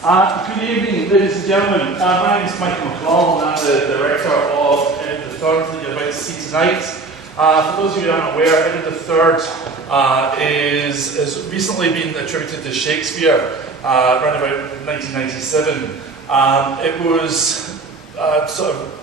Good evening, ladies and gentlemen. My name is Michael McCall, and I'm the director of Edward III that you're about to see tonight. For those of you who aren't aware, Edward III has recently been attributed to Shakespeare around about 1997. It was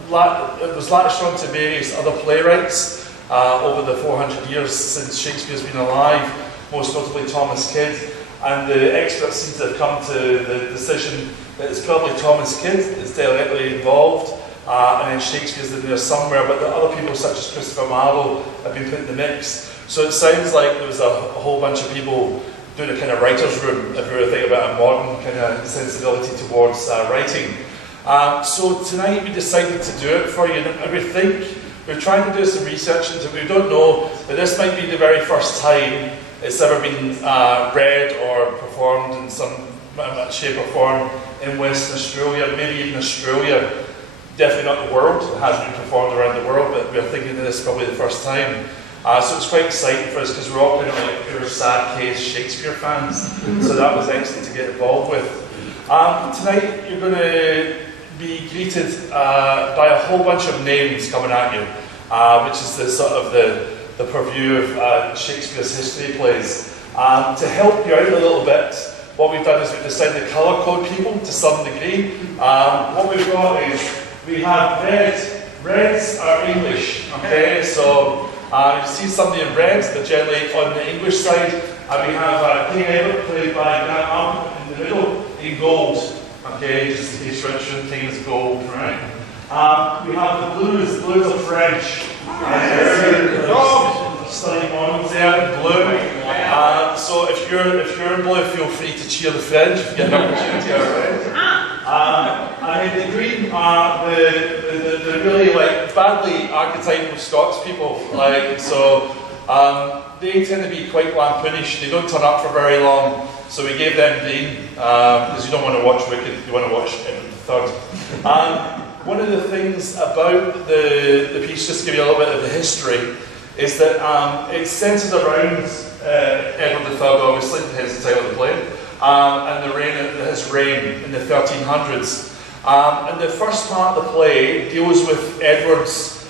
latched on to various other playwrights over the 400 years since Shakespeare's been alive, most notably Thomas Kyd. And the experts seem to have come to the decision that it's probably Thomas Kyd that's directly involved, and then Shakespeare's in there somewhere, but the other people such as Christopher Marlowe have been put in the mix. So it sounds like there was a whole bunch of people doing a kind of writer's room, if we were thinking about a modern kind of sensibility towards writing. So tonight we decided to do it for you, and we think, we're trying to do some research into it. We don't know, but this might be the very first time it's ever been read or performed in some shape or form in Western Australia, maybe even Australia. Definitely not the world. It has been performed around the world, but we're thinking this is probably the first time. So it's quite exciting for us because we're all kind of like pure sad case Shakespeare fans. So that was excellent to get involved with. Tonight you're going to be greeted by a whole bunch of names coming at you, which is the sort of the purview of Shakespeare's history plays. To help you out a little bit, what we've done is we've decided to colour code people to some degree. What we've got is, we have red. Reds are English, okay? So you see somebody in red, they're generally on the English side. And we have King Edward, played by Grant Arm, in the middle, in gold. Okay, just in case you're interested, King is gold, right? We have the blues. The blues are French. Stunning models there, blue. So if you're in blue, feel free to cheer the French if you get an opportunity. And then the green are the really like badly archetypal Scots people. They tend to be quite lampoonish. They don't turn up for very long. So we gave them green because you don't want to watch Wicked. You want to watch Edward III. One of the things about the piece, just to give you a little bit of the history, is that it's centred around Edward III, obviously, hence the title of the play, and his reign in the 1300s. And the first part of the play deals with Edward's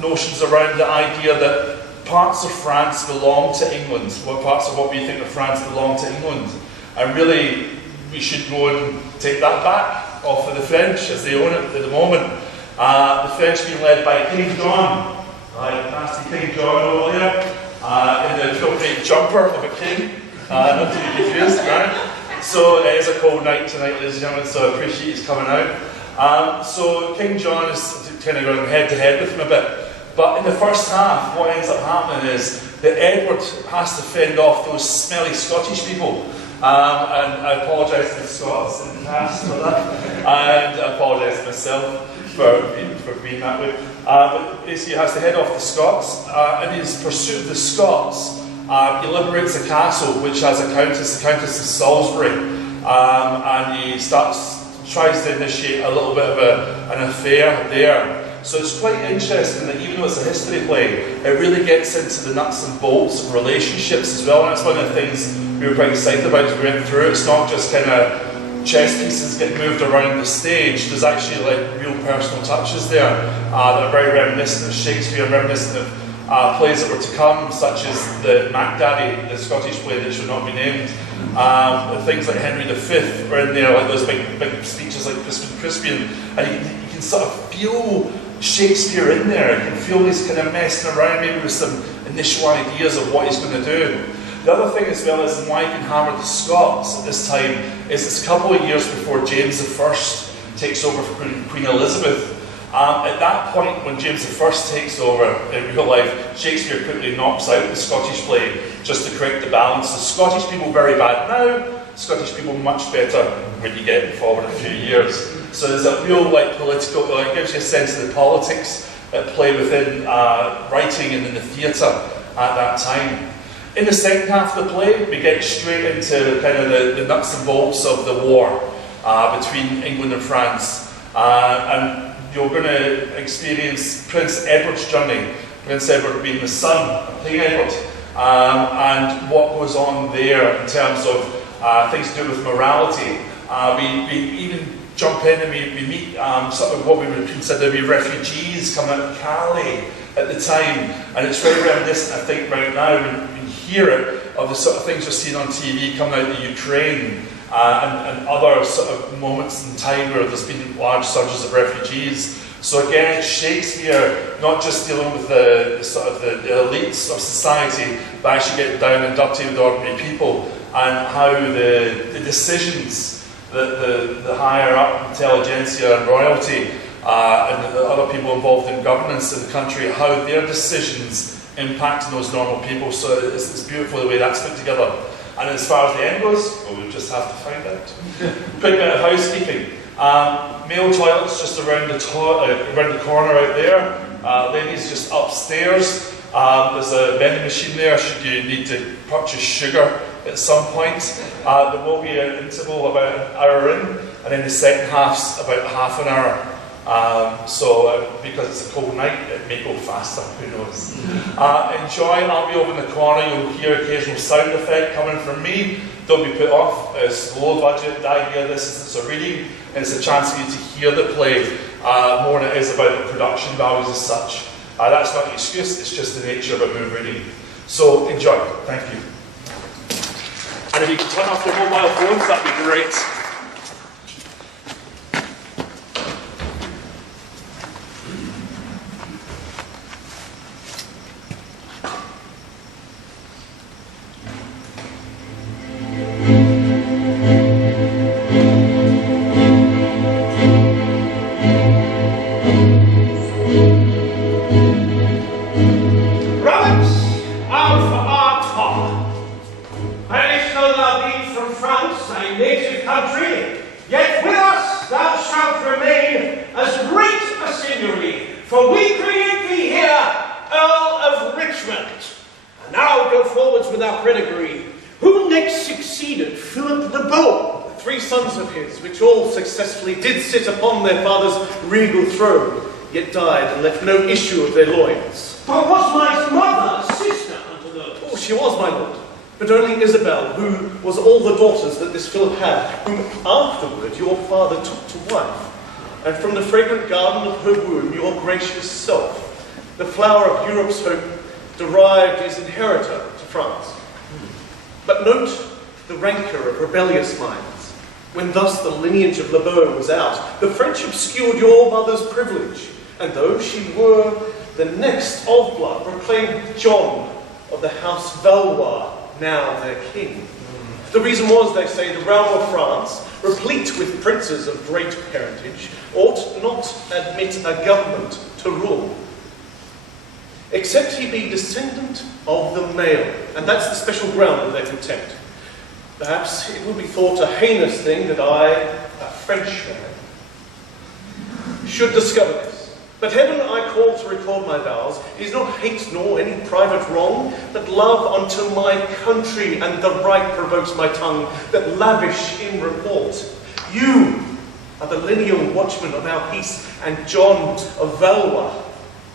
notions around the idea that parts of France belong to England, parts of what we think of France belong to England, and really we should go and take that back off of the French as they own it at the moment. The French being led by King John, nasty King John over there, in the appropriate jumper of a king, not to be confused, right? So it is a cold night tonight, ladies and gentlemen, so I appreciate he's coming out. So King John is kind of going head to head with him a bit. But in the first half, what ends up happening is that Edward has to fend off those smelly Scottish people. And I apologise to the Scots in the cast for that, and I apologise to myself for being that way. But basically, he has to head off the Scots. In his pursuit of the Scots, he liberates a castle which has a countess, the Countess of Salisbury, and he tries to initiate a little bit of an affair there. So it's quite interesting that even though it's a history play, it really gets into the nuts and bolts of relationships as well, and that's one of the things we were quite excited about as we went through it. It's not just kind of chess pieces get moved around the stage, there's actually like real personal touches there that are very reminiscent of Shakespeare, reminiscent of plays that were to come, such as the Mac Daddy, the Scottish play that should not be named. Things like Henry V were in there, like those big speeches like Crispian, and you can sort of feel Shakespeare in there. You can feel he's kind of messing around maybe with some initial ideas of what he's going to do. The other thing as well is why he can hammer the Scots at this time is it's a couple of years before James I takes over for Queen Elizabeth. At that point, when James I takes over in real life, Shakespeare quickly knocks out the Scottish play just to correct the balance. The Scottish people very bad now, Scottish people much better when you get forward a few years. So there's a real political, it gives you a sense of the politics at play within writing and in the theatre at that time. In the second half of the play, we get straight into kind of the nuts and bolts of the war between England and France. And you're going to experience Prince Edward's journey, Prince Edward being the son of King Edward, and what goes on there in terms of things to do with morality, We even jump in and we meet sort of what we would consider to be refugees coming out of Calais at the time, and it's very reminiscent, I think, right now when you hear it, of the sort of things you're seeing on TV coming out of Ukraine and other sort of moments in time where there's been large surges of refugees. So again, it's Shakespeare not just dealing with the sort of the elites of society, but actually getting down and dirty with ordinary people, and how the decisions that the higher up intelligentsia and royalty and the other people involved in governance in the country, how their decisions impacting those normal people. So it's beautiful the way that's put together. And as far as the end goes, well, we'll just have to find out. Quick bit of housekeeping. Male toilets just around the corner out there. Ladies just upstairs. There's a vending machine there should you need to purchase sugar at some point. There will be an interval about an hour in, and then the second half's about half an hour. Because it's a cold night, it may go faster, who knows. Enjoy. I'll be over in the corner. You'll hear occasional sound effect coming from me. Don't be put off. It's low budget. The idea of this is it's a reading, and it's a chance for you to hear the play more than it is about the production values as such. That's not an excuse, it's just the nature of a moon reading. So enjoy. Thank you. And if you can turn off your mobile phones, that'd be great. Did sit upon their father's regal throne, yet died and left no issue of their loins. But was my mother a sister unto those? Oh, she was, my lord, but only Isabel, who was all the daughters that this Philip had, whom afterward your father took to wife, and from the fragrant garden of her womb your gracious self, the flower of Europe's hope, derived his inheritor to France. But note the rancour of rebellious minds. When thus the lineage of Le Beau was out, the French obscured your mother's privilege, and though she were the next of blood, proclaimed John of the house Valois now their king. The reason was, they say, the realm of France, replete with princes of great parentage, ought not admit a government to rule, except he be descendant of the male, and that's the special ground of their contempt. Perhaps it would be thought a heinous thing that I, a Frenchman, should discover this. But heaven I call to record my vows is not hate nor any private wrong, but love unto my country, and the right provokes my tongue that lavish in report. You are the lineal watchman of our peace, and John of Valois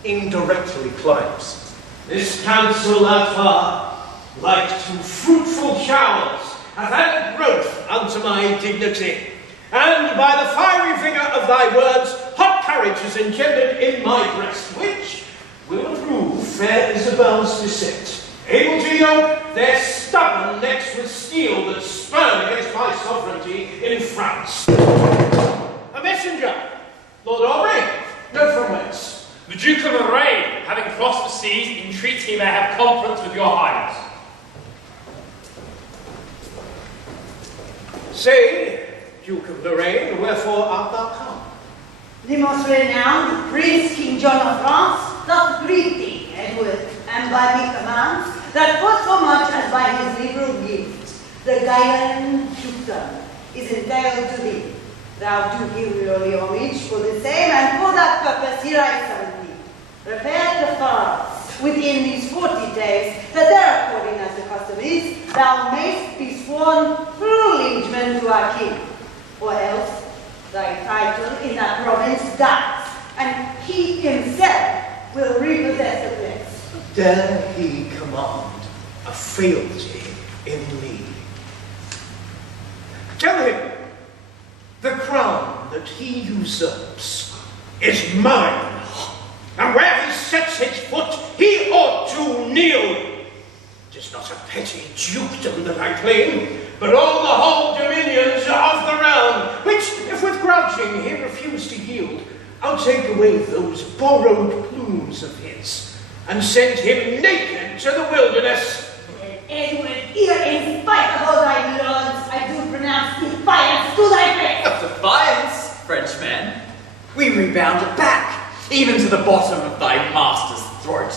indirectly claims. This council, Artois, like to fruitful showers, hath added growth unto my dignity, and by the fiery vigour of thy words, hot courage is engendered in my breast, which will prove fair Isabel's descent, able to yoke their stubborn necks with steel that spurn against my sovereignty in France. A messenger, Lord Aubrey, know from whence? The Duke of Lorraine, having crossed the seas, entreats he may have conference with your highness. Say, Duke of Lorraine, wherefore art thou come? The most renowned Prince King John of France doth greet thee, Edward, and by me commands that for so much as by his liberal gift the Guyane dukedom is entitled to thee. Thou do give early homage for the same, and for that purpose here I summon thee. Prepare to France within these 40 days, that there, according as the custom is, thou mayst be sworn true liegeman to our king, or else thy title in that province dies, and he himself will repossess the place. Dare he command a fealty in me? Tell him he usurps is mine. And where he sets his foot, he ought to kneel. It is not a petty dukedom that I claim, but all the whole dominions of the realm, which, if with grudging he refuse to yield, I'll take away those borrowed plumes of his, and send him naked to the wilderness. Edward, here, in spite of all thy laws, I do pronounce defiance to thy face. Defiance, Frenchman? We rebounded back, even to the bottom of thy master's throat.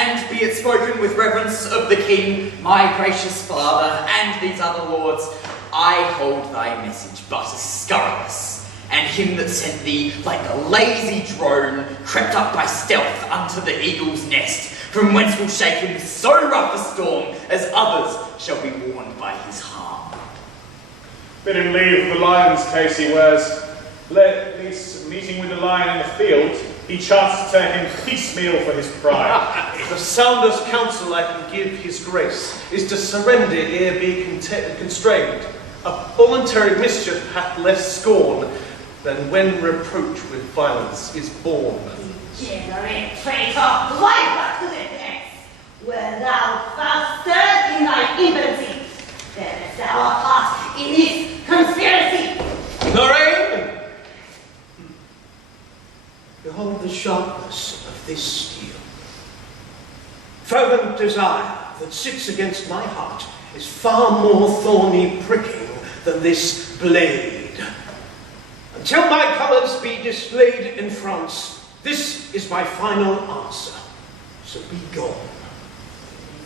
And be it spoken with reverence of the king, my gracious father, and these other lords, I hold thy message but as scurrilous, and him that sent thee, like a lazy drone, crept up by stealth unto the eagle's nest, from whence will shake him with so rough a storm as others shall be warned by his harm. Bid him leave the lion's case he wears. Let least meeting with the lion in the field, he chances to tear him piecemeal for his pride. The soundest counsel I can give his grace is to surrender ere be constrained. A voluntary mischief hath less scorn than when reproach with violence is born. Degenerate traitor, wipe us to the death, where thou fasted in thy infancy. There is our heart in this conspiracy. Lorraine! Behold the sharpness of this steel. Fervent desire that sits against my heart is far more thorny pricking than this blade. Until my colours be displayed in France, this is my final answer. So be gone.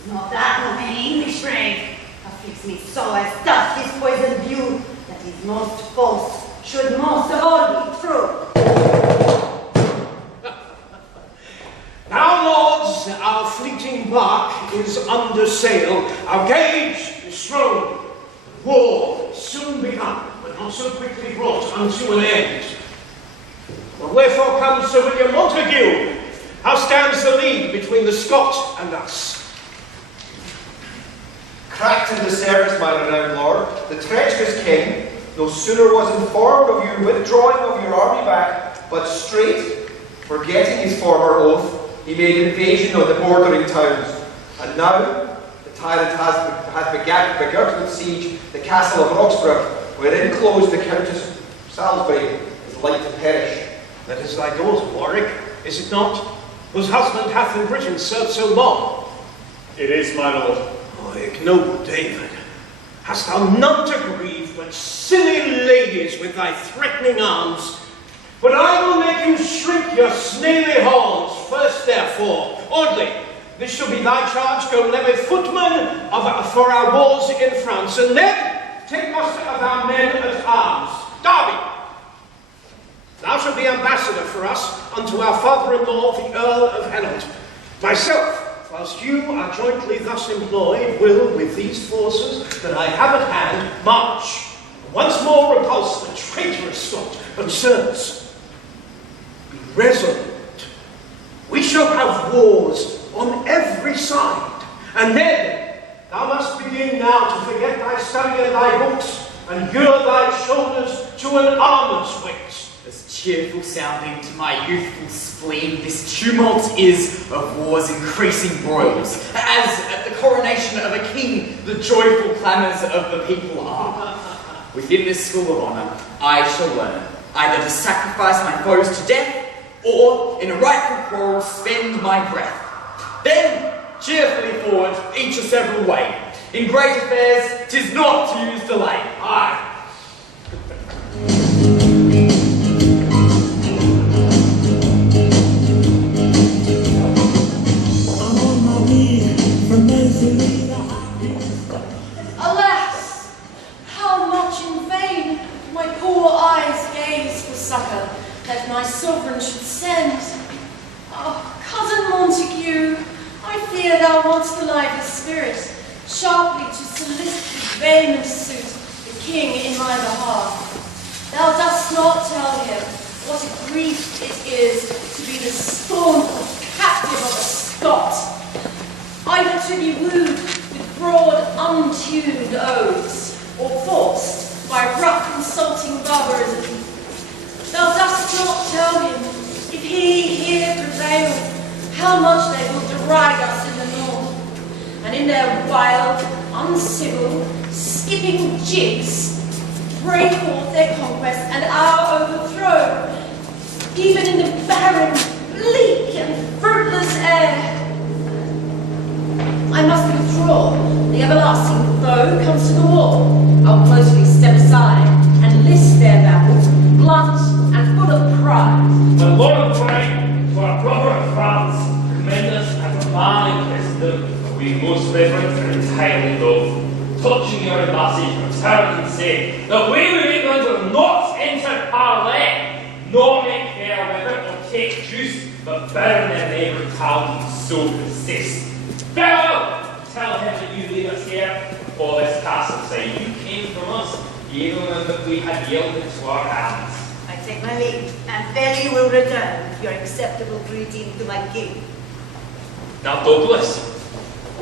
Not that of any English brave afflicts me so as does this poisoned view that is most false should most of all be true. Now, lords, our fleeting bark is under sail, our gauge is strong. War soon begun, but not so quickly brought unto an end. Well, wherefore comes Sir William Montague? How stands the league between the Scot and us? Cracked in the service, my renowned lord, the treacherous king no sooner was informed of your withdrawing of your army back, but straight, forgetting his former oath, he made invasion of the bordering towns. And now the tyrant has begirt with siege the castle of Roxburgh, wherein closed the Countess Salisbury is like to perish. That is thy daughter, Warwick, is it not? Whose husband hath in Britain served so long. It is, my lord. Oh, ignoble David, hast thou none to grieve but silly ladies with thy threatening arms? But I will make you shrink your snaily horns. First, therefore, Audley, this shall be thy charge. Go levy footmen for our wars in France. And Ned, take muster of our men at arms. Derby, thou shalt be ambassador for us unto our father-in-law, the Earl of Hainault. Myself, whilst you are jointly thus employed, will, with these forces that I have at hand, march, once more repulse the traitorous Scot. But, sirs, be resolute. We shall have wars on every side. And then thou must begin now to forget thy study and thy books, and gird thy shoulders to an armour's weight. As cheerful sounding to my youthful spleen, this tumult is of war's increasing broils, as at the coronation of a king the joyful clamours of the people are. Within this school of honour, I shall learn either to sacrifice my foes to death, or, in a rightful quarrel, spend my breath. Then, cheerfully forward, each a several way. In great affairs, 'tis not to use delay. Aye. Alas, how much in vain my poor eyes gaze for succour that my sovereign should send. Oh, cousin Montague, I fear thou wants the lively spirit, sharply to solicit with vehement suit the king in my behalf. Thou dost not tell him what a grief it is to be the scornful captive of a Scot, either to be wooed with broad, untuned oaths, or forced by rough insulting barbarism. Thou ride us in the north, and in their wild, uncivil, skipping jigs, break forth their conquest and our overthrow, even in the barren, bleak and fruitless air. I must withdraw. The everlasting foe comes to the wall. I'll closely step aside and list their babble, blunt and full of pride. My Lord of Pride, to our brother of France, commend us as a man in Christendom we most reverent and entirely love. Touching your message, return and say that we of England will not enter parley, nor make fair weather or take juice, but burn their neighbour town, so persist. Farewell! Tell him that you leave us here for this castle side. You came from us, even that we had yielded to our hands. I take my leave, and fairly will return your acceptable greeting to my king. Now, Douglas,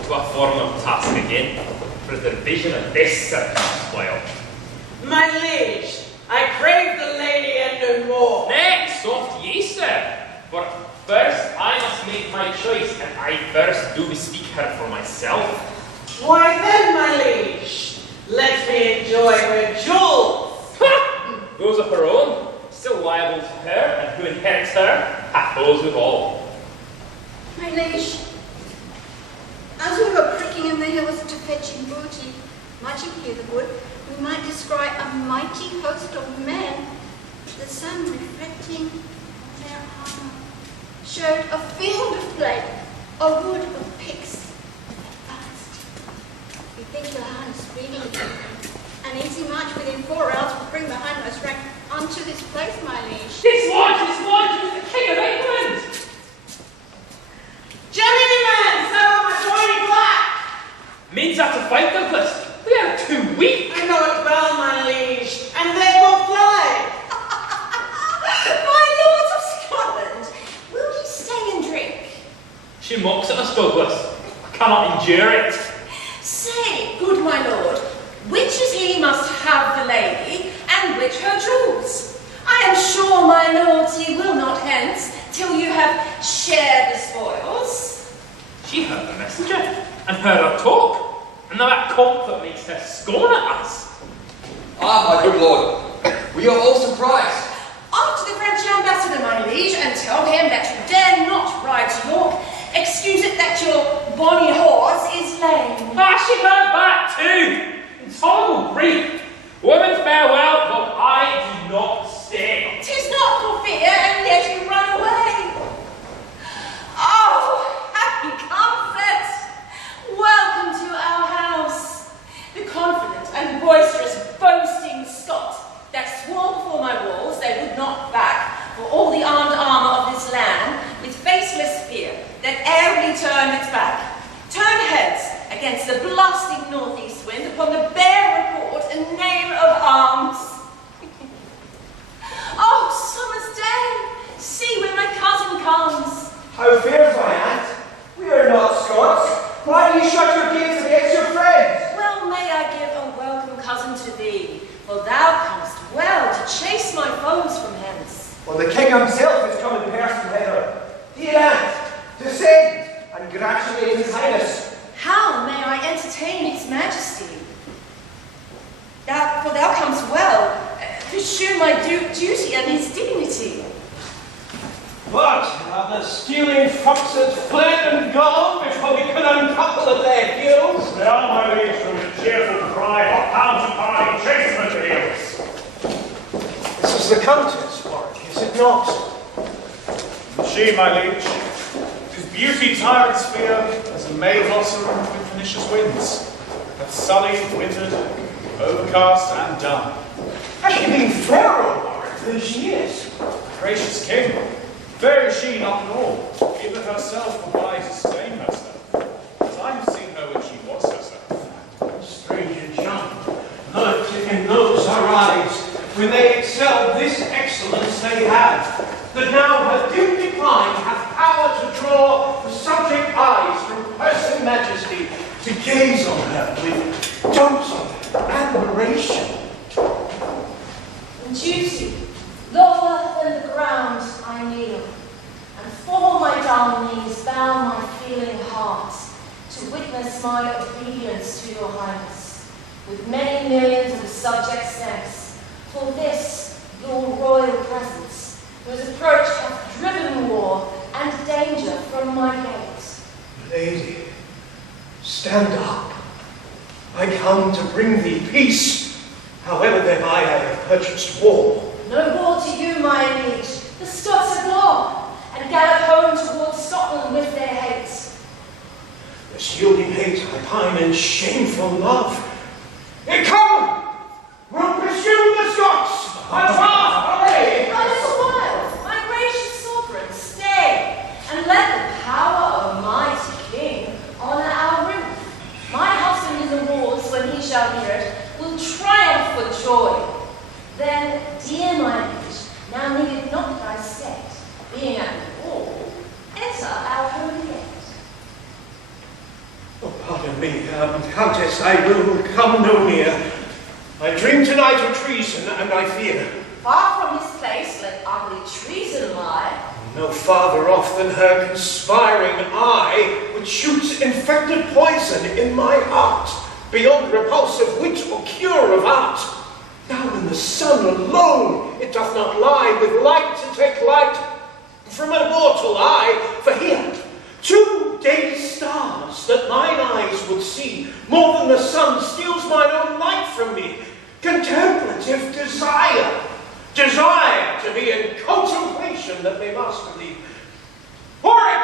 to a former task again, for the division of this circus spoil. My liege, I crave the lady and no more. Nay, soft ye, sir. For first I must make my choice, and I first do bespeak her for myself. Why then, my liege, let me enjoy her jewels. Ha! Those of her own, still liable to her, and who inherits her, hath those with all. My liege, as we were pricking in the hills to fetching booty, marching hitherward, we might descry a mighty host of men, the sun reflecting on their armour, showed a field of flame, a wood of picks, advanced. We think the hand speedily. An easy march within 4 hours will bring the hindmost rank unto this place, my liege. This watch is the King of England! Journeyman, sir, my joining black! Means that to fight, Douglas? We are too weak! I know it well, my liege, and therefore fly. My lords of Scotland, will you stay and drink? She mocks at us, Douglas. I cannot endure it. Say, good my lord, which is he must have the lady, and which her jewels? I am sure my lords ye will not hence, till you have shared the spoils. She heard the messenger, and heard our talk, and now that comfort makes her scorn at us. Ah, my good lord, we are all surprised. Off to the French ambassador, my liege, and tell him that you dare not ride to York. Excuse it that your bonny horse is lame. Ah, she heard that too! Intolerable grief. Women farewell, but I do not stay. 'Tis not for fear, and yet you run away. Oh, happy comfort! Welcome to our house. The confident and boisterous, boasting Scot that swore before my walls they would not back for all the armed armour of this land, with faceless fear that e'er we turn its back. Turn heads against the blasting northeast wind upon the bare report and name of arms. Oh, summer's day, see where my cousin comes. How fares my aunt? We are not Scots. Why do you shut your gates against your friends? Well may I give a welcome cousin to thee, for thou comest well to chase my foes from hence. Well, the king himself is come in person hither. Dear aunt, descend and congratulate his highness. How may I entertain his majesty? For thou comest well, pursue my duty and his dignity. But are the stealing foxes fled and gone before we can uncouple at their heels? They are, my liege, from the cheerful cry of county party chasement to heels. This is the Countess, Warwick, is it not? She, my liege, whose beauty tyrants fear as a May blossom with pernicious winds, hath sullied, withered, overcast, and done. Has she been fairer, Warwick, than she is? Gracious king, fair is she not at all, even herself obliged to stain herself, as I have seen her when she was herself. Stranger John, not in those her eyes, when they excel this excellence they have, that now her due decline hath power to draw the subject eyes from person majesty to gaze on her with dotes of admiration. Duty, lower than the ground I kneel, and for my dumb knees bow my feeling subjects next, for this your royal presence, whose approach hath driven war and danger from my gates. Lady, stand up. I come to bring thee peace, however thereby I have purchased war. No war to you, my liege. The Scots are gone, and gallop home towards Scotland with their hate. This yielding hate I pine in shameful love. Here come! We'll pursue the Scots! Far away! A little while, my gracious sovereign, stay, and let the power of mighty king honour our roof. My husband in the wars, when he shall hear it, will triumph for joy. Then, dear my liege, now needed not thy state, being at the wall, enter our holy gate. Oh, pardon me, Countess, I will come no near. I dream tonight of treason, and I fear. Far from this place let ugly treason lie. No farther off than her conspiring eye, which shoots infected poison in my heart, beyond repulsive wit or cure of art. Now in the sun alone it doth not lie, with light to take light from an mortal eye. For here, 2 day stars that mine eyes would see, more than the sun steals mine own light from me. Contemplative desire to be in contemplation that may master thee. Warwick,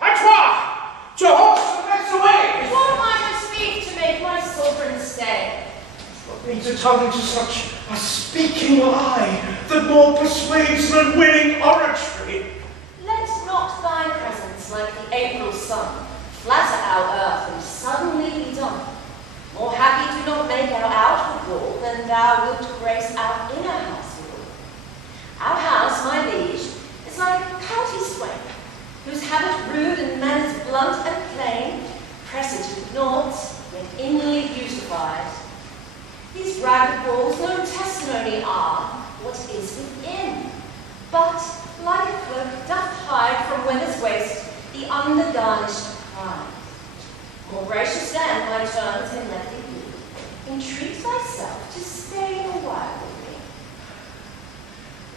Artois, to horse and let's away! What might I speak to make my sovereign stay? What needs a tongue to such a speaking lie that more persuades than winning oratory? Let not thy presence, like the April sun, flatter our earth and suddenly be done. More happy do not make our outward wall than thou wilt grace our inner house wall. Our house, my liege, is like a pouty swain, whose habit rude and manners blunt and plain, presaged naught, yet inly beautified. These ragged walls no testimony are what is within, but like a cloak doth hide from winter's waste the undergarnished pride. More gracious than my terms can let thee be, entreat thyself to stay a while with me.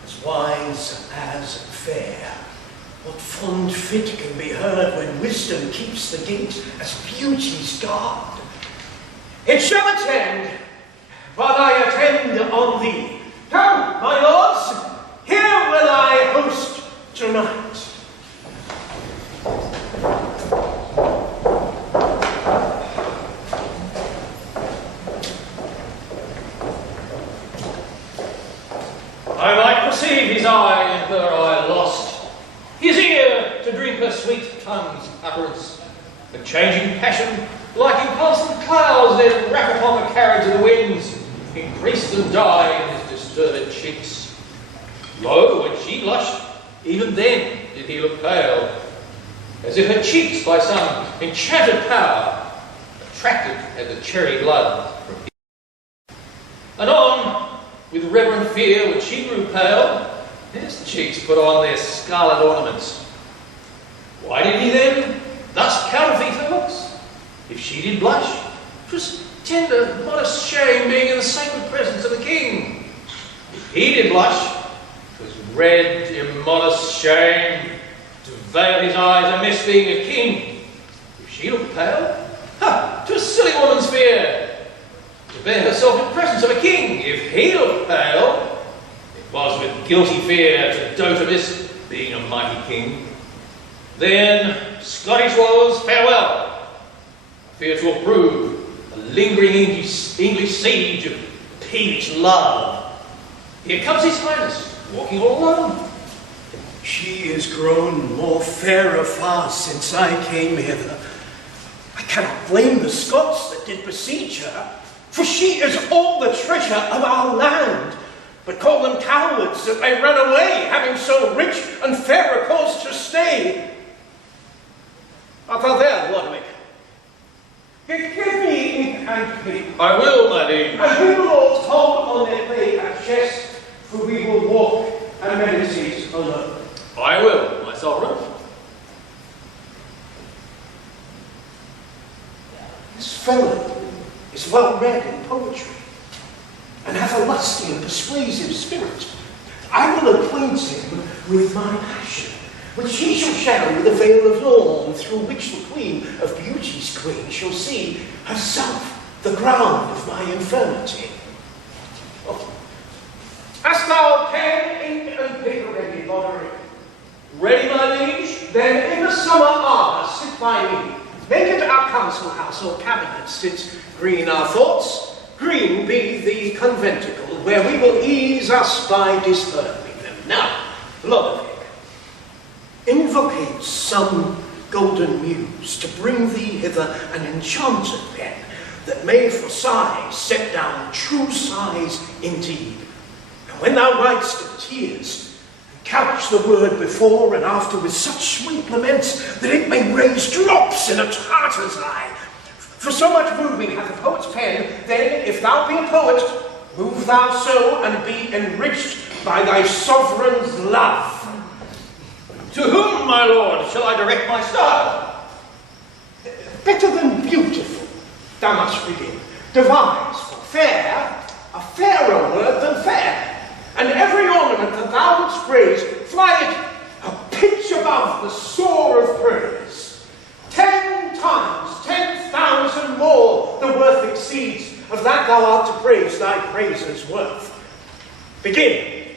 As wise as fair, what fond fit can be heard when wisdom keeps the gate as beauty's guard? It shall attend, but I attend on thee. Come, my lords, here will I host tonight. I might perceive his eye in her eye lost, his ear to drink her sweet tongue's utterance. The changing passion, like inconstant clouds that wrap upon the carriage of the winds, increased and died in his disturbed cheeks. Lo, when she blushed, even then did he look pale, as if her cheeks by some enchanted power attracted at the cherry blood from him. Anon, with reverent fear, when she grew pale, his cheeks put on their scarlet ornaments. Why did he then thus counterfeit her looks? If she did blush, 'twas tender, modest shame, being in the sacred presence of the king. If he did blush, 'twas red, immodest shame, to veil his eyes amidst being a king. If she looked pale, 'twas silly woman's fear, to bear herself in presence of a king. If he looked pale, it was with guilty fear to dote amiss, being a mighty king. Then, Scottish wars, farewell. I fear to approve a lingering English siege of peevish love. Here comes his highness, walking all alone. She is grown more fairer far since I came hither. I cannot blame the Scots that did besiege her, for she is all the treasure of our land, but call them cowards that they run away, having so rich and fair a cause to stay. Art thou there, Ludwig? Give me ink and paper. I will, my liege. And we will all hold on their play at chess, for we will walk and meditate alone. I will, my sovereign. This fellow is well read in poetry, and icy and persuasive spirit. I will acquaint him with my passion, which he shall shadow with a veil of lawn, through which the Queen of Beauty's queen shall see herself the ground of my infirmity. Oh. Hast thou pen, ink, and paper ready, Lodowick? Ready, my liege? Then in the summer arbour sit by me. Make it our council house or cabinet, since green our thoughts, green be the conventicle, where we will ease us by disturbing them. Now, Lodowick, invocate some golden muse to bring thee hither an enchanted pen, that may for sighs set down true sighs indeed. And when thou writest of tears, couch the word before and after with such sweet laments, that it may raise drops in a Tartar's eye. For so much moving hath a poet's pen, then, if thou be a poet, move thou so, and be enriched by thy sovereign's love. To whom, my lord, shall I direct my style? Better than beautiful, thou must begin. Devise for fair a fairer word than fair, and every ornament that thou wouldst praise, fly it a pitch above the soar of praise. 10 times 10,000 more the worth exceeds of that thou art to praise thy praiser's worth. Begin.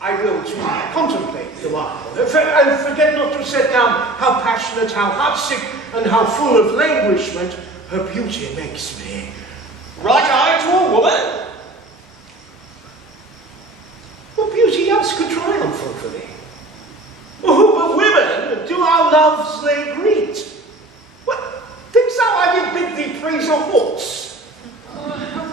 I will to contemplate the while, and forget not to set down how passionate, how heartsick, and how full of languishment her beauty makes me. Right eye to a woman? What beauty else could triumph over thee? Who but women do our loves they greet? What, thinkst thou I did bid thee praise a horse?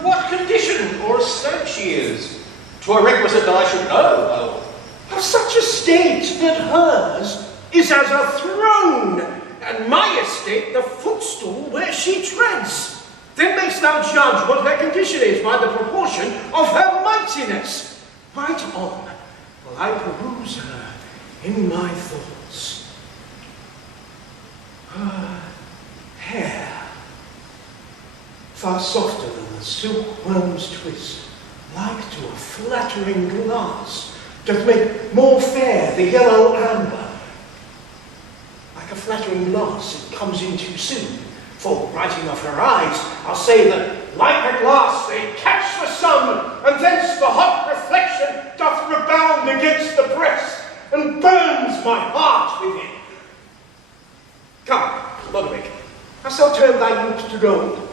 What condition or estate she is? 'Twere requisite that I should know, my lord. Of such a state that hers is as a throne, and my estate the footstool where she treads. Then mayst thou judge what her condition is by the proportion of her mightiness. Right on, while I peruse her in my thoughts. Her hair, far softer than the silkworm's twist, like to a flattering glass, doth make more fair the yellow amber. Like a flattering glass, it comes in too soon. For, writing of her eyes, I'll say that, like a glass, they catch the sun, and thence the hot reflection doth rebound against the breast, and burns my heart within. Come, Lodowick, hast thou turned thy lute to gold?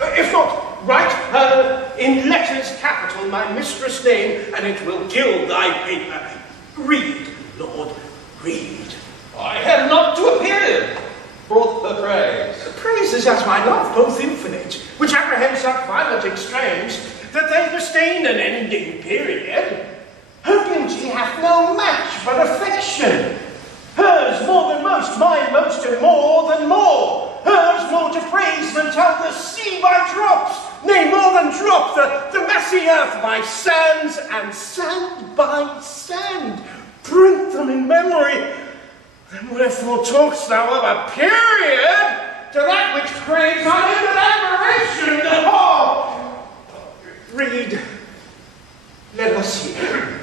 If not, write her in letters capital my mistress' name, and it will gild thy paper. Read, Lord, read. I have not to appear. Brought her praise. Praise is as my love, both infinite, which apprehends such violent extremes, that they disdain an ending period. Her beauty hath no match but affection. Hers more than most, mine most and more than more. Hers more to praise than tell the sea by drops, nay, more than drop the massy earth by sands, and sand by sand. Print them in memory. Then wherefore talk'st thou of a period to that which craves unended admiration? Oh! Read. Let us hear.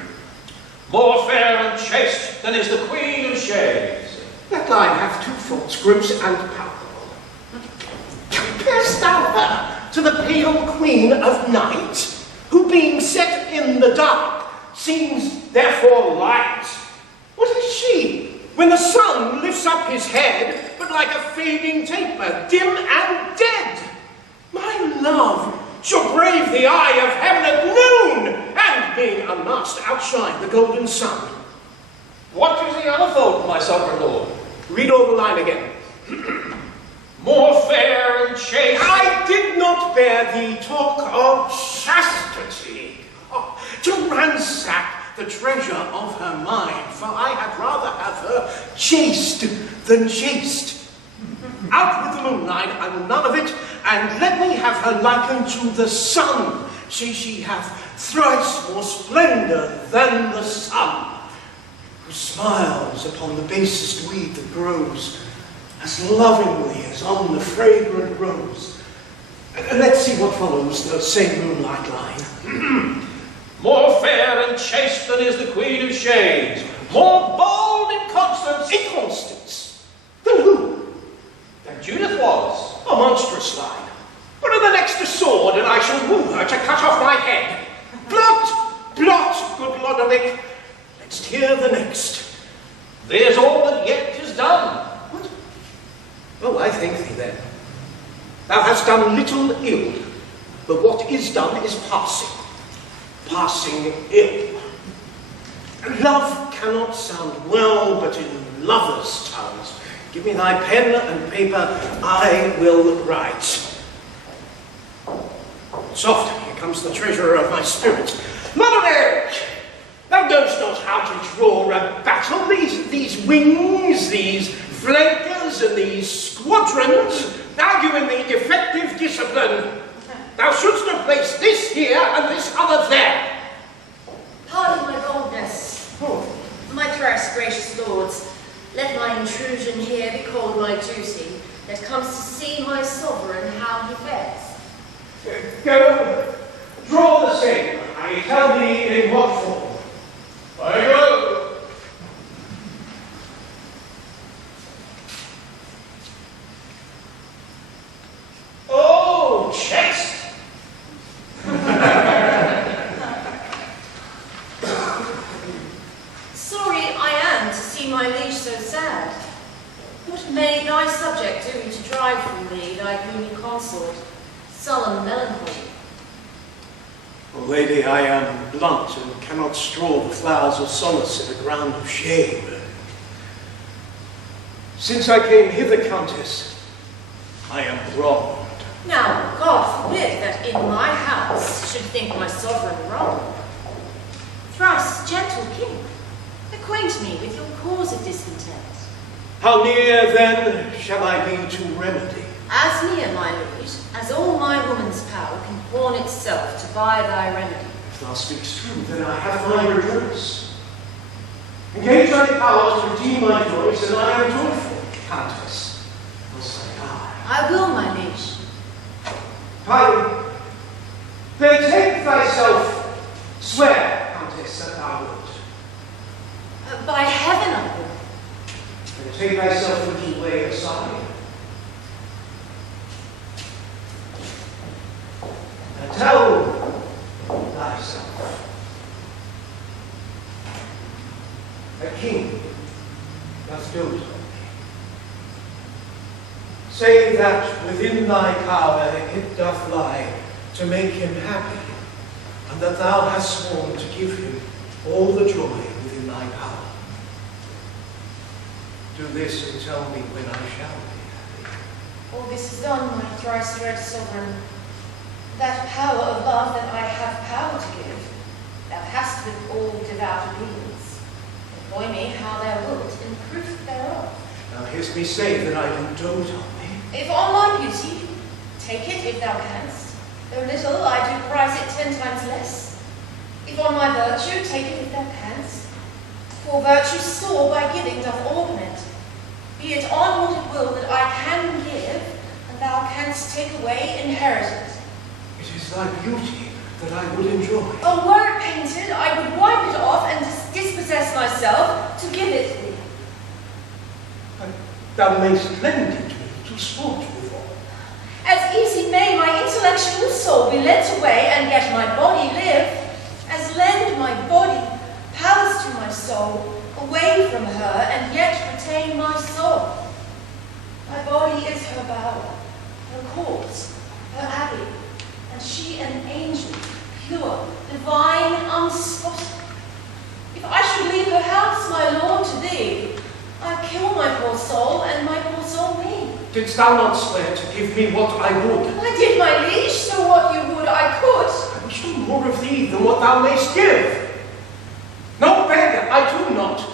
More fair and chaste than is the queen of shades. That line hath two faults, gross and palpable. Comparest thou her to the pale queen of night, who being set in the dark, seems therefore light? What is she? When the sun lifts up his head, but like a fading taper, dim and dead. My love shall brave the eye of heaven at noon, and being unmasked outshine the golden sun. What is the other fault, my sovereign lord? Read all the line again. More fair and chaste. I did not bear thee talk of chastity, to ransack the treasure of her mind, for I had rather have her chaste than chaste. Out with the moonlight, I will none of it, and let me have her likened to the sun. She hath thrice more splendor than the sun, who smiles upon the basest weed that grows, as lovingly as on the fragrant rose. Let's see what follows the same moonlight line. chaste than is the Queen of Shades, more bold in Constance. In Constance? Than who? Than Judith was. A monstrous line. Put her the next a sword, and I shall woo her to cut off my head. Blot! Blot, good Lodovick. Let's hear the next. There's all that yet is done. What? Oh, I thank thee then. Thou hast done little ill, but what is done is passing. Passing ill. Love cannot sound well, but in lovers' tongues. Give me thy pen and paper, I will write. Soft, here comes the treasurer of my spirit. Lodovick! Thou knowest not how to draw a battle. These wings, these flankers, and these squadrons argue in the effective discipline. Thou shouldst have placed this here and this other there. Pardon my boldness. My thrice gracious lords, let my intrusion here be called my duty, that comes to see my sovereign how he fares. Go, draw the same. I tell thee in what form. I go. Oh, chest! Sorry I am to see my liege so sad. What may thy subject do to drive from thee thy gloomy consort, sullen melancholy? Oh, lady, I am blunt and cannot straw the flowers of solace in a ground of shame. Since I came hither, Countess, I am wronged. Now, God forbid that in my house should think my sovereign wrong. Thrice gentle king, acquaint me with your cause of discontent. How near, then, shall I be to remedy? As near, my liege, as all my woman's power can pawn itself to buy thy remedy. If thou speakst true, then I have my redress. Engage thy power to redeem my voice, and I am joyful, Countess. Thus say I. I will, my liege. Pardon. Then take thyself, swear, Countess, that thou wilt. By heaven I will. Then take thyself a little way aside. And tell thyself. A king doth dote on me. Say that within thy power it doth lie to make him happy, and that thou hast sworn to give him all the joy within thy power. Do this and tell me when I shall be happy. All this is done, my thrice read sovereign. That power of love that I have power to give, thou hast with all devout obedience. Employ me how thou wilt in proof thereof. Thou hearest me say that I do dote on thee. If on my beauty, take it if thou canst. Though little, I do prize it 10 times less. If on my virtue, take it if thou canst. For virtue's store by giving doth augment. Be it on what it will that I can give, and thou canst take away inheritance. It is thy beauty that I would enjoy. Oh, were it painted, I would wipe it off and dispossess myself to give it thee. And thou mayst lend it me to sport withal. As easy may my intellectual soul be lent away and yet my body live, as lend my body powers to my soul away from her and yet retain my soul. My body is her bower, her courts, her abbey, and she an angel, pure, divine, unspotted. If I should leave her house, my lord, to thee, I'd kill my poor soul, and my poor soul me. Didst thou not swear to give me what I would? I did, my liege, so what you would I could. I wish no more of thee than what thou mayst give. No beggar, I do not.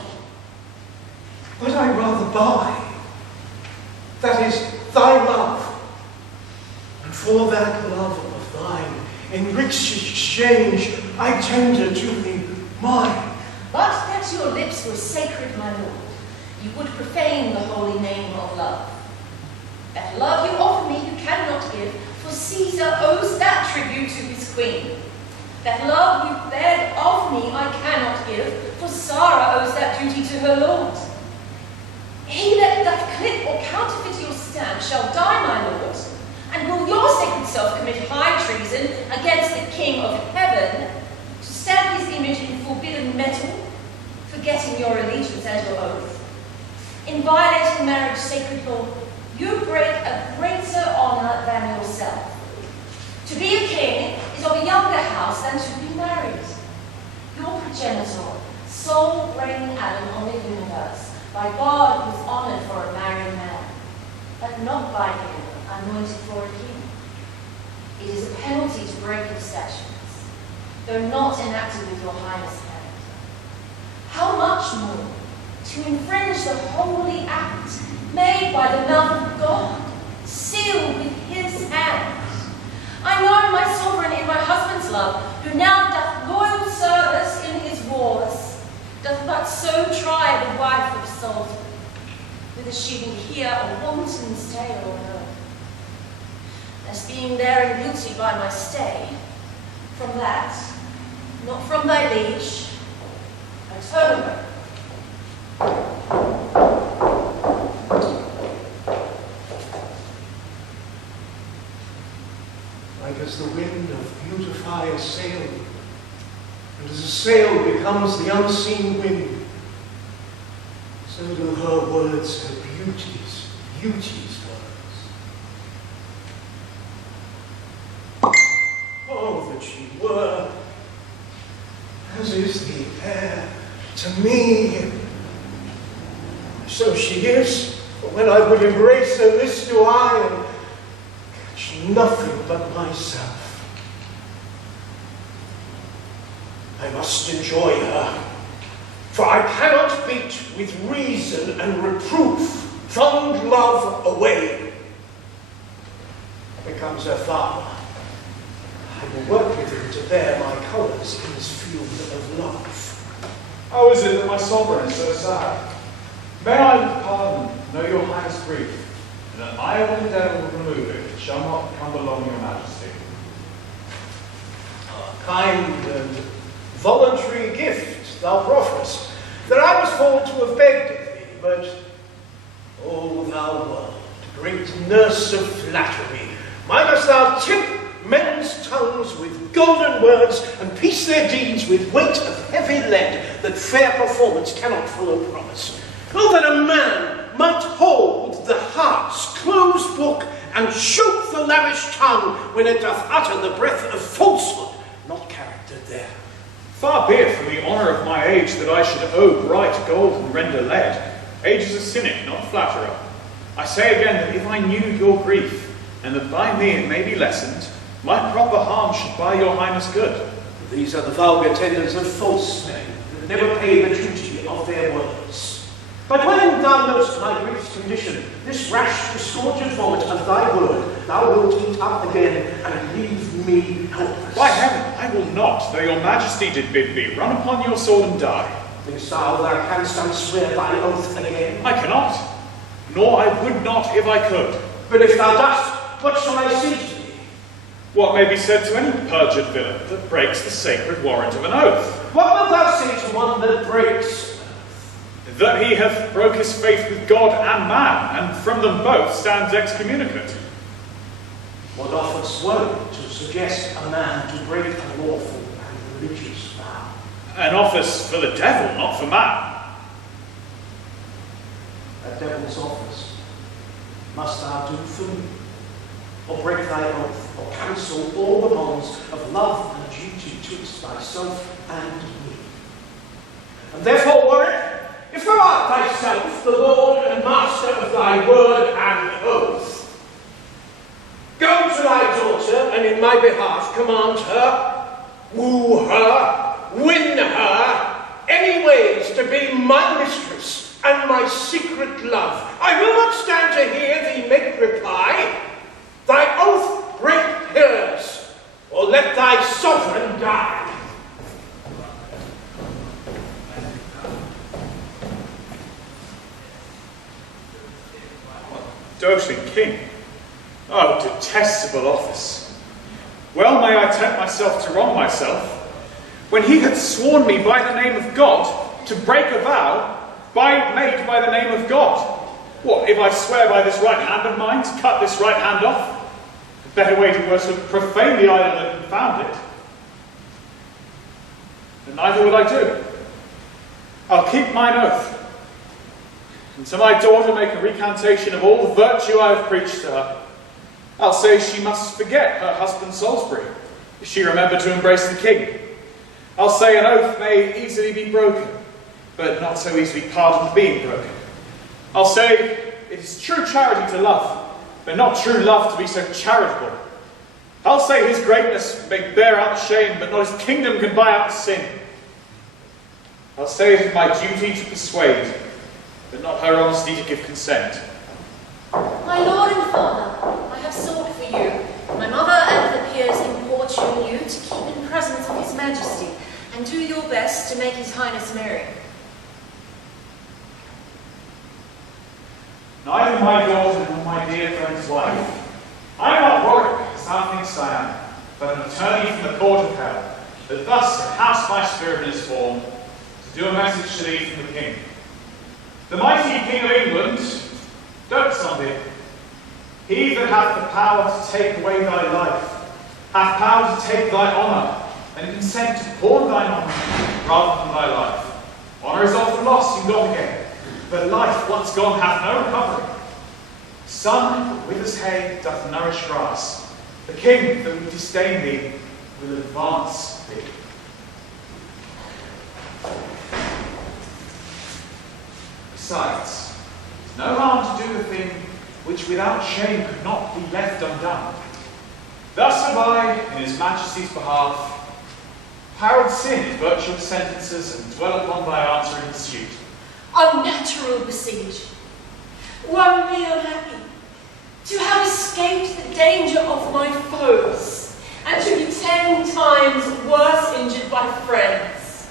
But I rather buy. That is, thy love. And for that love of thine, in rich exchange, I tender to thee mine. But that your lips were sacred, my lord, you would profane the holy name of love. That love you offer me you cannot give, for Caesar owes that tribute to his queen. That love you beg of of me I cannot give, for Sarah owes that duty to her lord. He that doth clip or counterfeit your stamp shall die, my lord. And will your sacred self commit high treason against the King of heaven, to stamp his image in forbidden metal, forgetting your allegiance and your oath? In violating marriage sacred law, you break a greater honour than yourself. To be a king is of a younger house than to be married. Your progenitor, sole reigning Adam on the universe, by God was honoured for a married man, but not by him anointed for a king. It is a penalty to break your statutes, though not enacted with your highness hand. How much more to infringe the holy act made by the mouth of God, sealed with his hand? I know my sovereign in my husband's love, who now doth loyal service in his wars, doth but so try the wife of Solomon, whether she will hear a wanton's tale or no. As being therein guilty by my stay, from that, not from thy liege, atone her. Like as the wind doth beautify a sail, and as a sail becomes the unseen wind, so do her words her beauties, beauty's words. Oh, that she were, as is the air to me. So she is, but when I would embrace her, this do I, and catch nothing but myself. I must enjoy her, for I cannot beat with reason and reproof fond love away. Becomes her father, I will work with him to bear my colours in this field of love. How is it that my sovereign is so sad? May I, with pardon, know your highness' grief, and that I will endeavour to remove it, it shall not come below your majesty. A kind and voluntary gift thou profferest, that I was forward to have begged of thee, but, O thou world, great nurse of flattery, mightest thou tip men's tongues with golden words, and piece their deeds with weight of heavy lead, that fair performance cannot follow promise. Oh, that a man might hold the heart's closed book, and choke the lavish tongue when it doth utter the breath of falsehood, not character there. Far be it from the honour of my age that I should owe bright gold and render lead. Age is a cynic, not flatterer. I say again that if I knew your grief, and that by me it may be lessened, my proper harm should buy your highness good. These are the vulgar tenders of false men, that never pay the duty of their words. But when thou knowest my grief's condition, this rash discordant vomit of thy word, thou wilt eat up again, and leave me helpless. By heaven, I will not, though your majesty did bid me, run upon your sword and die. Thinkst thou canst unswear thy oath again? I cannot, nor I would not if I could. But if thou dost, what shall I say to thee? What may be said to any perjured villain that breaks the sacred warrant of an oath? What wilt thou say to one that breaks? That he hath broke his faith with God and man, and from them both stands excommunicate. What offers were it to suggest a man to break a lawful and religious vow? An office for the devil, not for man. A devil's office must thou do for me, or break thy oath, or cancel all the bonds of love and duty twixt thyself and me. And therefore, Warwick, if thou art thyself the lord and master of thy word and oath, go to thy daughter, and in my behalf command her, woo her, win her, any ways to be my mistress and my secret love. I will not stand to hear thee make reply. Thy oath break hers, or let thy sovereign die. Doting king. Oh, detestable office. Well may I tempt myself to wrong myself. when he had sworn me by the name of God to break a vow made by the name of God? What, if I swear by this right hand of mine to cut this right hand off? A better way to worship, profane the idol than confound it. And neither will I do. I'll keep mine oath. And to my daughter make a recantation of all the virtue I have preached to her. I'll say she must forget her husband Salisbury, if she remember to embrace the king. I'll say an oath may easily be broken, but not so easily pardoned being broken. I'll say it is true charity to love, but not true love to be so charitable. I'll say his greatness may bear out shame, but not his kingdom can buy out sin. I'll say it is my duty to persuade, but not her honesty to give consent. My lord and father, I have sought for you. My mother and the peers importune you to keep in presence of his majesty, and do your best to make his highness merry. Neither my daughter nor my dear friend's wife. I am not Warwick, as thou thinkst I am, but an attorney from the court of hell, that thus can house my spirit in his form, to do a message to thee from the king. The mighty King of England, dotes on thee. He that hath the power to take away thy life, hath power to take thy honour, and consent to pawn thine honour rather than thy life. Honour is often lost and gone again, but life once gone hath no recovery. Sun that withers hay doth nourish grass. The king that would disdain thee will advance thee. Besides, it's no harm to do the thing which without shame could not be left undone. Thus have I, in his majesty's behalf, parried sin in virtuous sentences and dwell upon thy answering suit. Unnatural besiege. One me unhappy, to have escaped the danger of my foes, and to be 10 times worse injured by friends.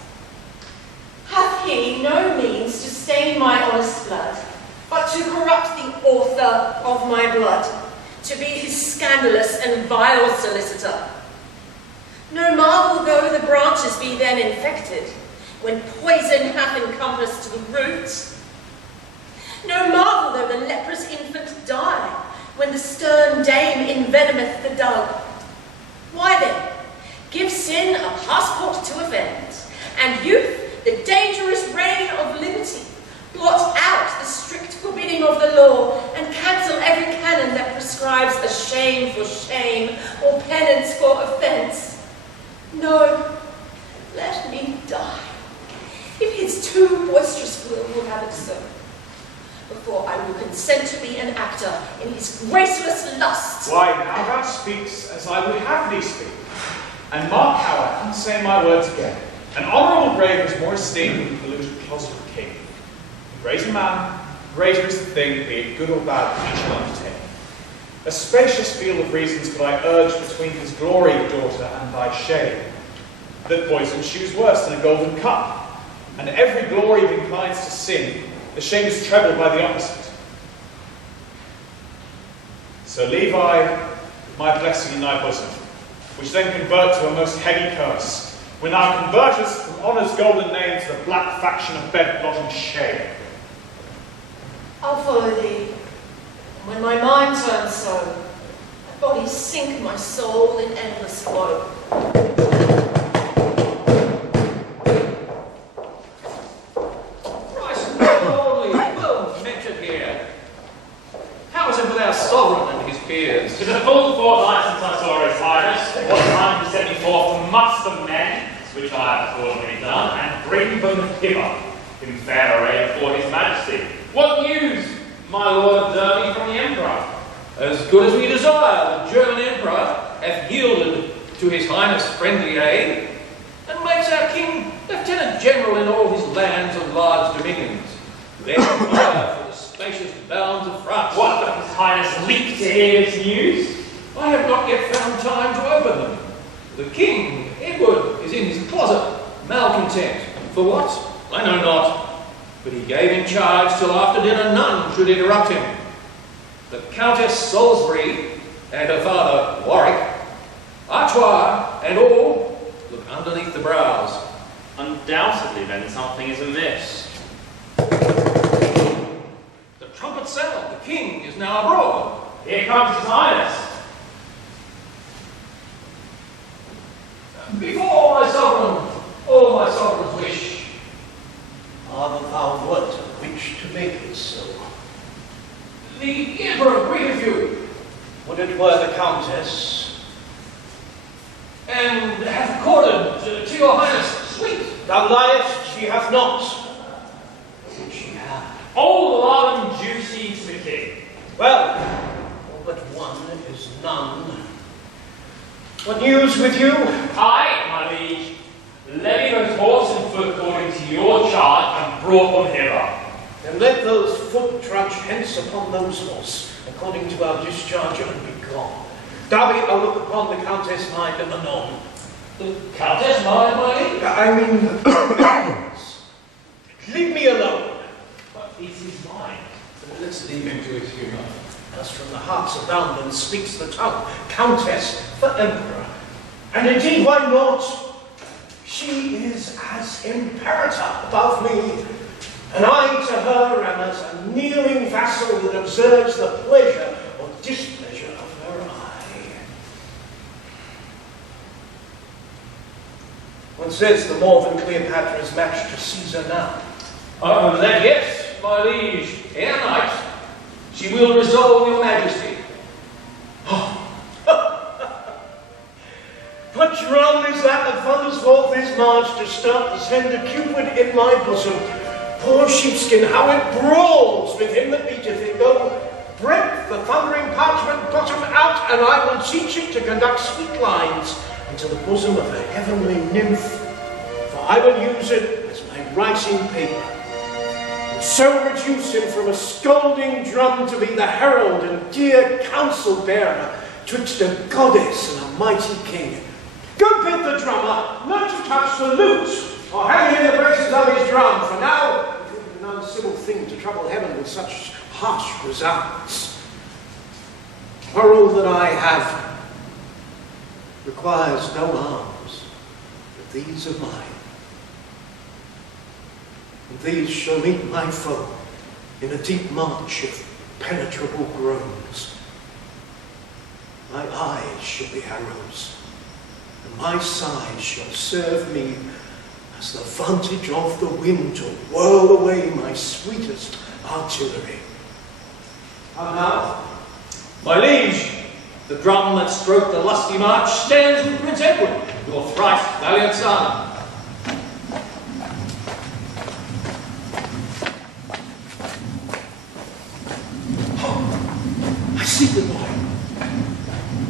Hath he no means to stain my honest blood, but to corrupt the author of my blood, to be his scandalous and vile solicitor? No marvel though the branches be then infected, when poison hath encompassed the root. No marvel though the leprous infant die, when the stern dame envenometh the dove. Why then, give sin a passport to offend, and youth the dangerous reign of liberty. Blot out the strict forbidding of the law, and cancel every canon that prescribes a shame for shame, or penance for offence. No, let me die, if his too boisterous will have it so, before I will consent to be an actor in his graceless lust. Why, now thou speaks as I would have thee speak. And mark how I unsay my words again. An honourable grave is more esteemed than the polluted closet of a king. The greater man, greater is the thing, be it good or bad, that he shall undertake. A spacious field of reasons could I urge between his glory, daughter, and thy shame. That poison shews worse than a golden cup, and every glory that inclines to sin, the shame is trebled by the opposite. So leave I my blessing in thy bosom, which then convert to a most heavy curse, when thou convertest from honour's golden name to the black faction of bed-blotting shame. I'll follow thee, and when my mind turns so, my body sink my soul in endless woe. Sovereign and his peers. It is a full fortnight since I saw his highness. What time he sent me forth to muster men, which I have accordingly done, and bring them hither in fair array before his majesty. What news, my lord Derby, from the emperor? As good as we desire, the German emperor hath yielded to his highness friendly aid, and makes our king lieutenant general in all his lands and large dominions. Therefore, for the spacious bounds of France. What doth his highness leap to hear this news? I have not yet found time to open them. The king, Edward, is in his closet, malcontent. For what? I know not. But he gave in charge till after dinner none should interrupt him. The Countess Salisbury and her father, Warwick, Artois, and all look underneath the brows. Undoubtedly, then, something is amiss. The trumpet sound. The king is now abroad. Here comes His Highness. Before my sovereign, all my sovereign's wish. Father, thou wert of which to make it so. The emperor greeteth you, Would it were the countess? and hath accorded to your highness sweet. Thou liest, she hath not. Would she have? All love and duty to the king. Well, all but one is none. What news with you? I, my liege, levied those horse and foot according to your charge and brought them hither. Then let those foot trudge hence upon those horse, according to our discharge, and be gone. Darby, I'll look upon the countess mine anon. The countess, my liege? I mean, leave me alone. But it is mine. Let's leave him to his humour. As from the hearts of Boundland speaks the tongue, countess for emperor. And indeed, why not? She is as imperator above me, and I to her am as a kneeling vassal that observes the pleasure or displeasure of her eye. One says the more than Cleopatra is matched to Caesar now. That yes, my liege, ere night, she will resolve your majesty. What drum is that thunders forth his march to start the slender Cupid in my bosom? Poor sheepskin, how it brawls with him that beateth it. Go, break the thundering parchment bottom out, and I will teach it to conduct sweet lines into the bosom of a heavenly nymph. For I will use it as my writing paper, and so reduce him from a scolding drum to be the herald and dear counsel bearer twixt a goddess and a mighty king. Go bid the drummer not to touch the lute, or hang in the braces of his drum, for now it would be an uncivil thing to trouble heaven with such harsh resounds. Quarrel that I have requires no arms, but these are mine. And these shall meet my foe in a deep march of penetrable groans. My eyes shall be arrows, and my sides shall serve me as the vantage of the wind to whirl away my sweetest artillery. How now? My liege, the drum that stroked the lusty march stands with Prince Edward, your thrice valiant son. I see the boy.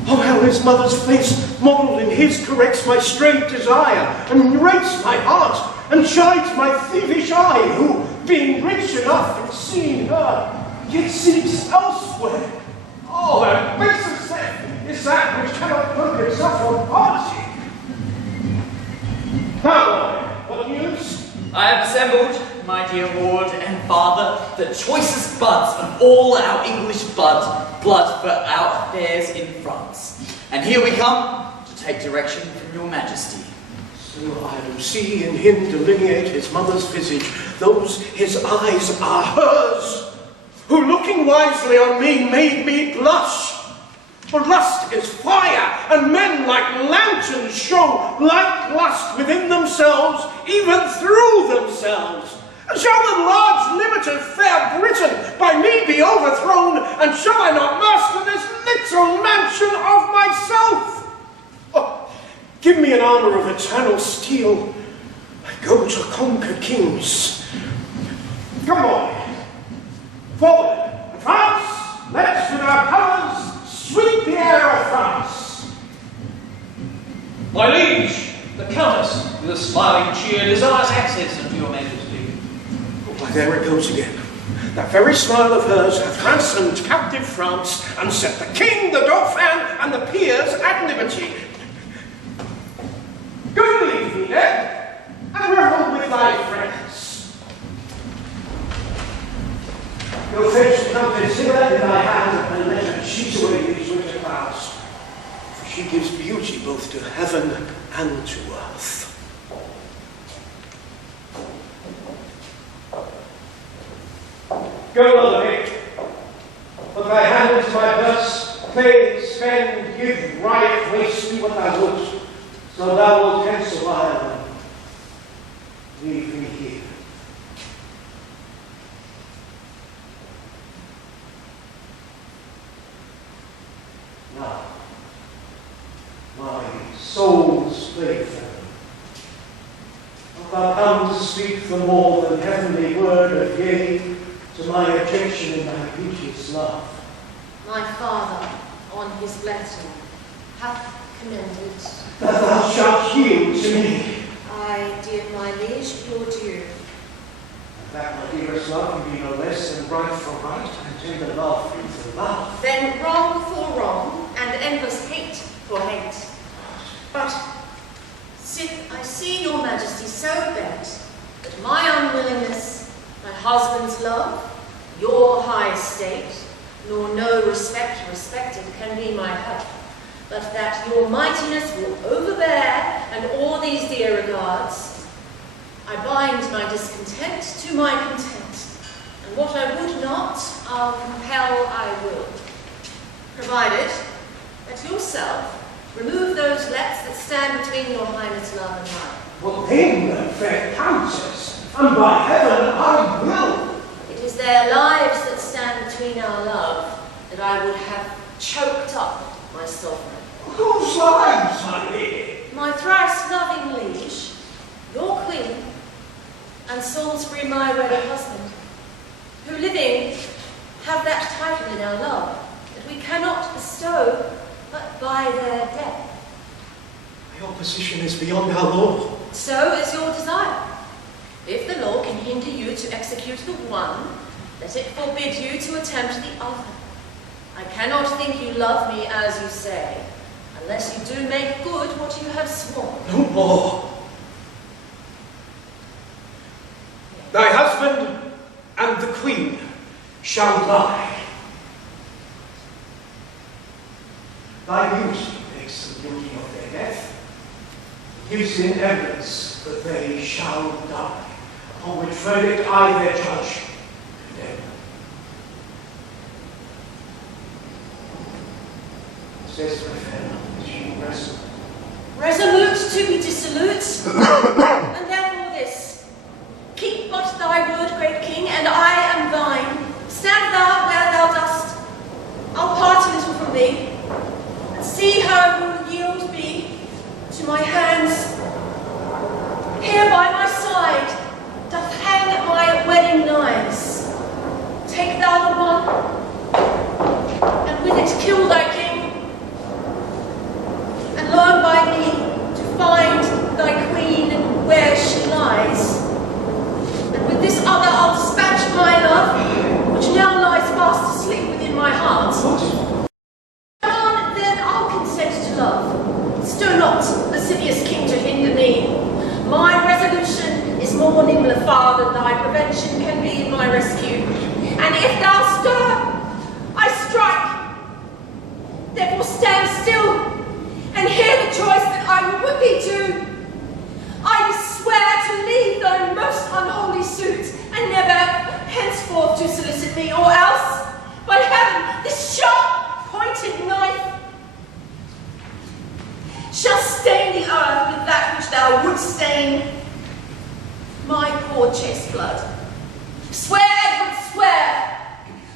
Oh, how his mother's face, modelled in his, corrects my straight desire, and rates my heart, and chides my thievish eye, who, being rich enough in seeing her, yet seeks elsewhere. Oh, that base of theft is that which cannot cloak itself from poverty. Now, boy, what news? I have assembled, my dear lord and father, the choicest buds of all our English blood for our affairs in France. And here we come to take direction from your majesty. So I do see in him delineate his mother's visage, those his eyes are hers, who looking wisely on me made me blush. For lust is fire, and men like lanterns show like lust within themselves, even through themselves. And shall the large limit of fair Britain by me be overthrown, and shall I not master this little mansion of myself? Oh, give me an armour of eternal steel. I go to conquer kings. Come on, forward, advance, let's with our colours sweep the air of France. My liege, the countess, with a smiling cheer, desires access unto your majesty. Why, there it goes again. That very smile of hers hath ransomed captive France, and set the king, the dauphin, and the peers at liberty. Go you leave me, then, and revel with thy friends. Go fetch the countess hither in thy hand, and let her cheat away these winter clouds. For she gives beauty both to heaven and to earth. Go, Ludovic. Put thy hand into my purse. Play, spend, give, riot, waste, do what thou wilt. So thou wilt hence awhile. Leave me here. Now, my soul's playfellow, wilt thou come to speak the more than heavenly word of yea to my objection in thy beauteous love? My father, on his blessing, hath commended. That thou shalt yield to me. I, dear my liege, your due. That, my dearest love, can be no less than right for right, and tender love for love. Then wrong for wrong, and endless hate for hate. But, sith I see your majesty so bent, that my unwillingness, my husband's love, your high estate, nor no respect respected can be my help, but that your mightiness will overbear, and all these dear regards, I bind my discontent to my content, and what I would not, I'll compel I will, provided that yourself remove those lets that stand between your highness' love and mine. Well, then, fair countess, and by heaven I will. It is their lives that stand between our love that I would have choked up my sovereign. Whose lives, my lady? My thrice loving liege, your queen, and Salisbury my wedded husband, who living have that title in our love that we cannot bestow but by their death. Your position is beyond our law. So is your desire. If the law can hinder you to execute the one, let it forbid you to attempt the other. I cannot think you love me as you say, unless you do make good what you have sworn. No more. Thy husband and the queen shall die. Thy beauty makes them guilty of their death, gives in evidence that they shall die, upon which verdict I, their judge, condemn. Says my fair love, is she resolute? Resolute to be dissolute, and therefore this: keep but thy word, great king, and I am thine. Stand thou where thou dost. I'll part a little from thee, and see her who will yield me to my hands. Here by my side doth hang my wedding knives. Take thou the one, and with it kill thy king, and learn by me to find thy queen where she lies. And with this other I'll dispatch my love, which now lies fast asleep within my heart. Then I'll consent to love. Stir not, lascivious king, to hinder me. My resolution is more nimble far than thy prevention can be in my rescue. And if thou stir, I strike. Therefore stand still, and hear the choice that I will put thee to. I swear to leave thy most unholy suit, and never henceforth to solicit me, or else, by heaven, this sharp-pointed knife shall stain the earth with that which thou wouldst stain. My poor chaste blood. Swear, Edward, swear,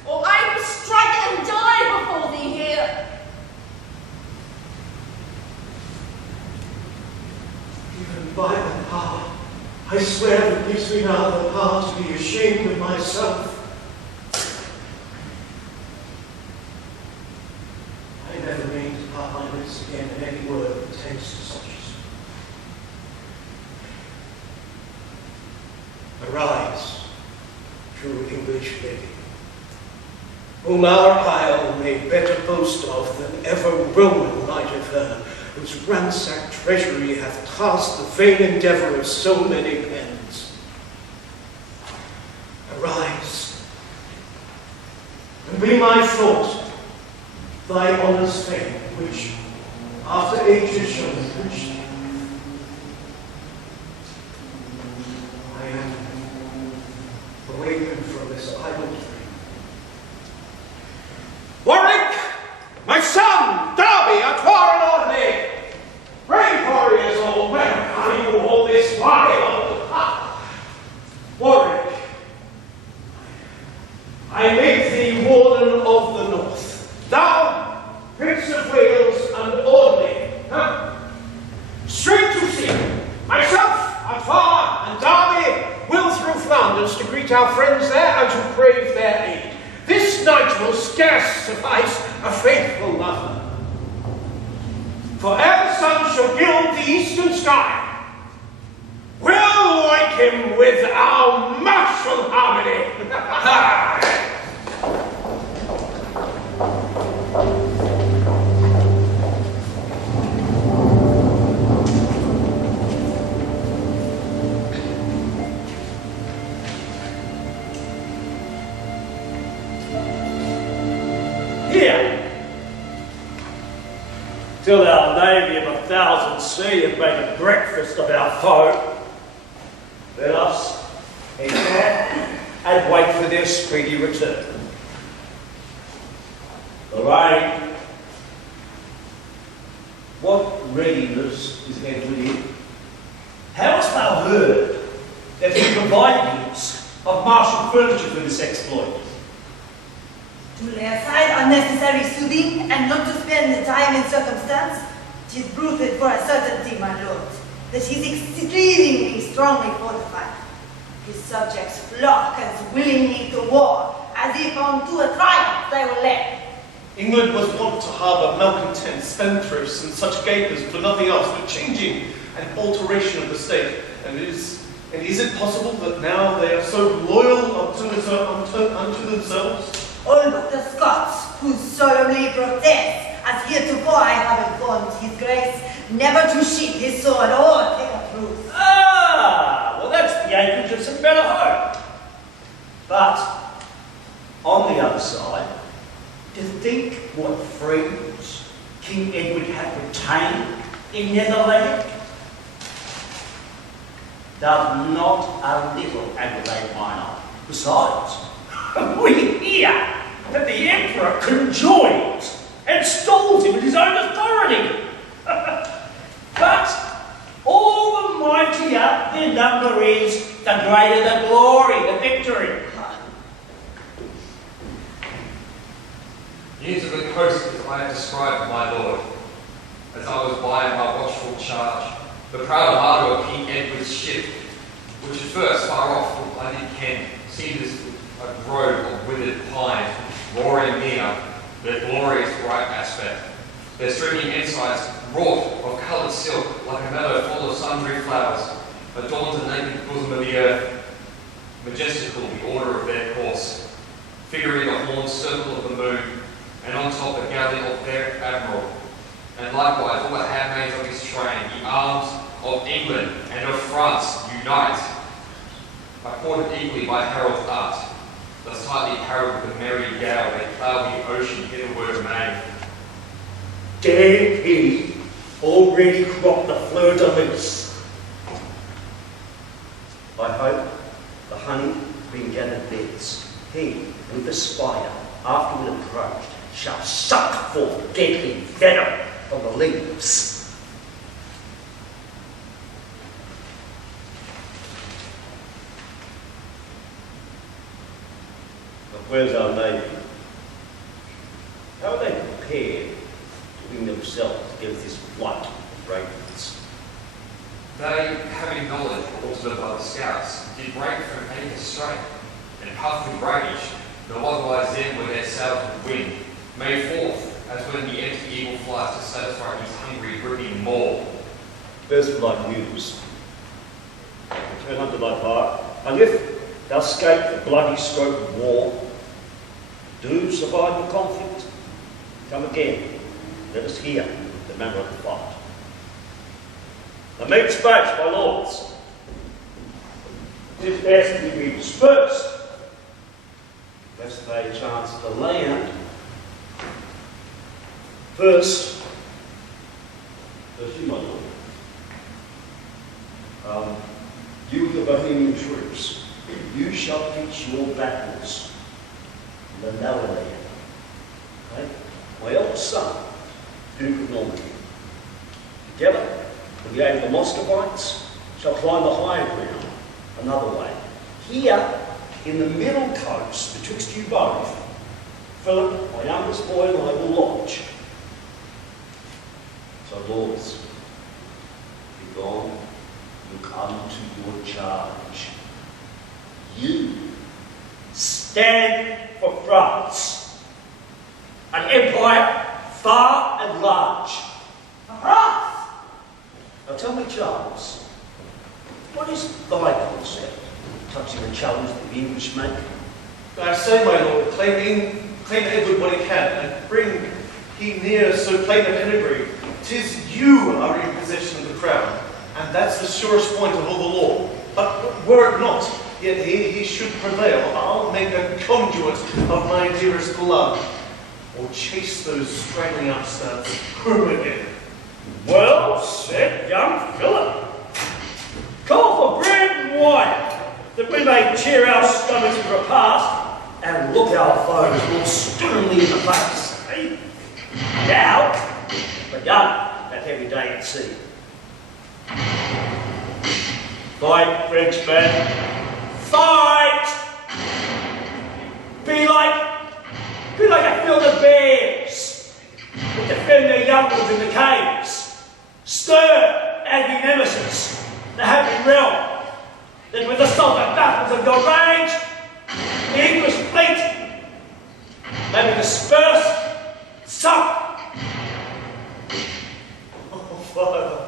or I will strike and die before thee here. Even by the power, I swear that gives me now the power to be ashamed of myself. I never mean to part my lips again in any word that tends to such as. Arise, true English lady, whom our isle may better boast of than ever Roman might have heard, whose ransacked treasury hath tasked the vain endeavour of so many pens. Arise, and be my thought, thy honour's fame, which after ages shall enrich thee. I am awakened from this idle dream. entreat our friends there and to crave their aid. This night will scarce suffice a faithful lover. For ere the sun shall gild the eastern sky, we'll wake him with our martial harmony. Here, till our navy of 1,000 sea have made a breakfast of our foe, let us encamp and wait for their speedy return. Lorraine, what readiness is Edward in? Hast thou heard that he provided us of martial furniture for this exploit? To lay aside unnecessary soothing and not to spend the time in circumstance, 'tis bruited for a certainty, my lord, that he is exceedingly strongly fortified. His subjects flock as willingly to war as if unto a triumph they were led. England was wont to harbour malcontents, spendthrifts, and such gapers for nothing else but changing and alteration of the state. And is it possible that now they are so loyal unto themselves? All but the Scots, who solemnly protest, as heretofore I have informed his grace, never to sheath his sword or take a truce. Ah, well that's the anchorage of St. Bellahoe. But, on the other side, to think what friends King Edward had retained in Netherland does not a little aggravate mine eye. Besides, we hear that the Emperor conjoins and stalls him with his own authority. But all the mightier their number is, the greater the glory, the victory. News of the coast as I have described, my lord, as I was by my watchful charge, the proud ardour of King Edward's ship, which at first far off from bloody Kent seemed as a grove of withered pines, roaring near, their glorious bright aspect, their streaming ensigns wrought of coloured silk like a meadow full of sundry flowers, adorned the naked bosom of the earth, majestical the order of their course, figuring the horned circle of the moon, and on top the galley of their admiral, and likewise all the handmaids of his train, the arms of England and of France unite, accorded equally by Harold's art, thus tightly carried with the merry gale they plough the ocean hitherward made. Dare he already crop the fleur-de-lis? I hope the honey being gathered thence, he with the spider afterward approached shall suck forth deadly venom from the leaves. But where's our navy? How are they prepared to wing themselves against this flight of ravens? They, having knowledge also by the scouts, did break from anchor straight, and puffed with rage, nor otherwise then when their sails would wind, made forth, as when the empty eagle flies to satisfy his hungry, gripping maw. There's like news. Return unto thy part, and if thou escape the bloody stroke of war, do survive the conflict, come again, let us hear the manner of the fight. The men dispatched, my lords. It is best we be dispersed, lest they chance to land. First you, my lord. You with the Bohemian troops, you shall pitch your battles in the lower land. Okay? My eldest son, Duke of Normandy, together with the aid of the Muscovites, shall climb the higher ground another way. Here, in the middle coast, betwixt you both, Philip, my youngest boy, and I will lodge. So, lords, be gone, look unto your charge. You stand for France, an empire far and large. France! Now tell me, Charles, what is thy concept touching the challenge that the English make? I say, my lord, claim Edward what he can, and bring he near so plain a pedigree. 'Tis you are in possession of the crown, and that's the surest point of all the law. But were it not, yet he should prevail, I'll make a conduit of my dearest blood, or chase those straggling upstarts permanently. Well said, young Philip. Call for bread and wine, that we may cheer our stomachs at repast and look our foes more sternly in the face. Eh? Now, begun that heavy day at sea. Fight, Frenchmen, fight! Be like a field of bears that defend their young ones in the caves. Stir, angry nemesis, the happy realm, that with the sulphur battles of your rage, the English fleet may be dispersed, sunk. Oh, Father,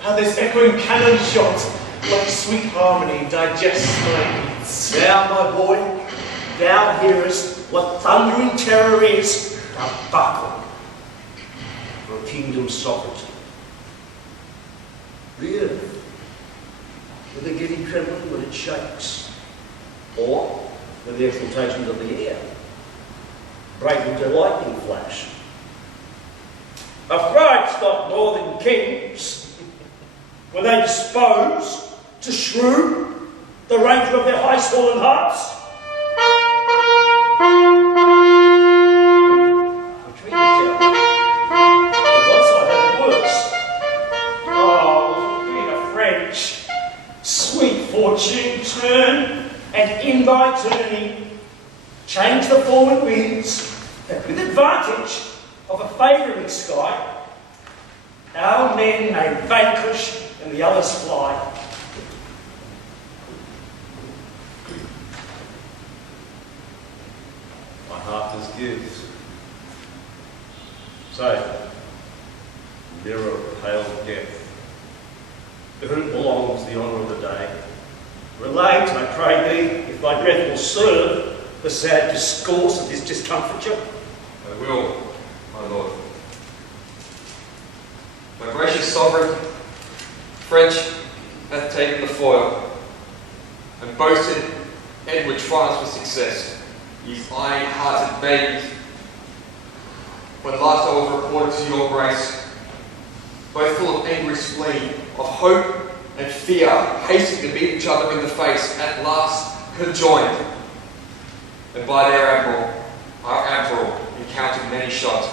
how this echoing cannon shot, like sweet harmony, digests my needs. Now, my boy, thou hearest what thundering terror is, thou buckle for a kingdom's sovereignty. The earth, with a giddy trembling when it shakes, or with the exaltations of the air, break into lightning flash. Affrights not northern kings, when they dispose to shrew the ranger of their high-swollen hearts. Fortune turn, and in by turning, change the forward winds, that with advantage of a favouring sky, our men may vanquish and the others fly. My heart is gives. Say, mirror of pale death, to whom belongs the honour of the day? Relate, I pray thee, if thy breath will serve, the sad discourse of this discomfiture. I will, my lord. My gracious sovereign, French hath taken the foil, and boasted Edward triumphs with success. Ye iron-hearted babies, when last I was reported to your grace, both full of angry spleen, of hope and fear, hasting to beat each other in the face, at last conjoined. And by their admiral, our admiral, encountered many shot.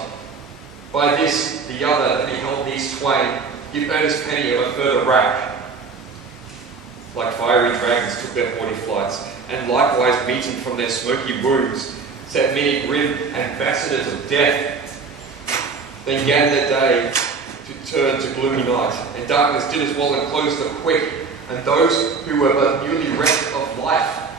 By this, the other that beheld these twain, give earnest penny of a further rack. Like fiery dragons took their haughty flights, and likewise beaten from their smoky wounds, set many grim ambassadors of death. Then gan their day to turn to gloomy night, and darkness did as well enclose the quick, and those who were but newly reft of life.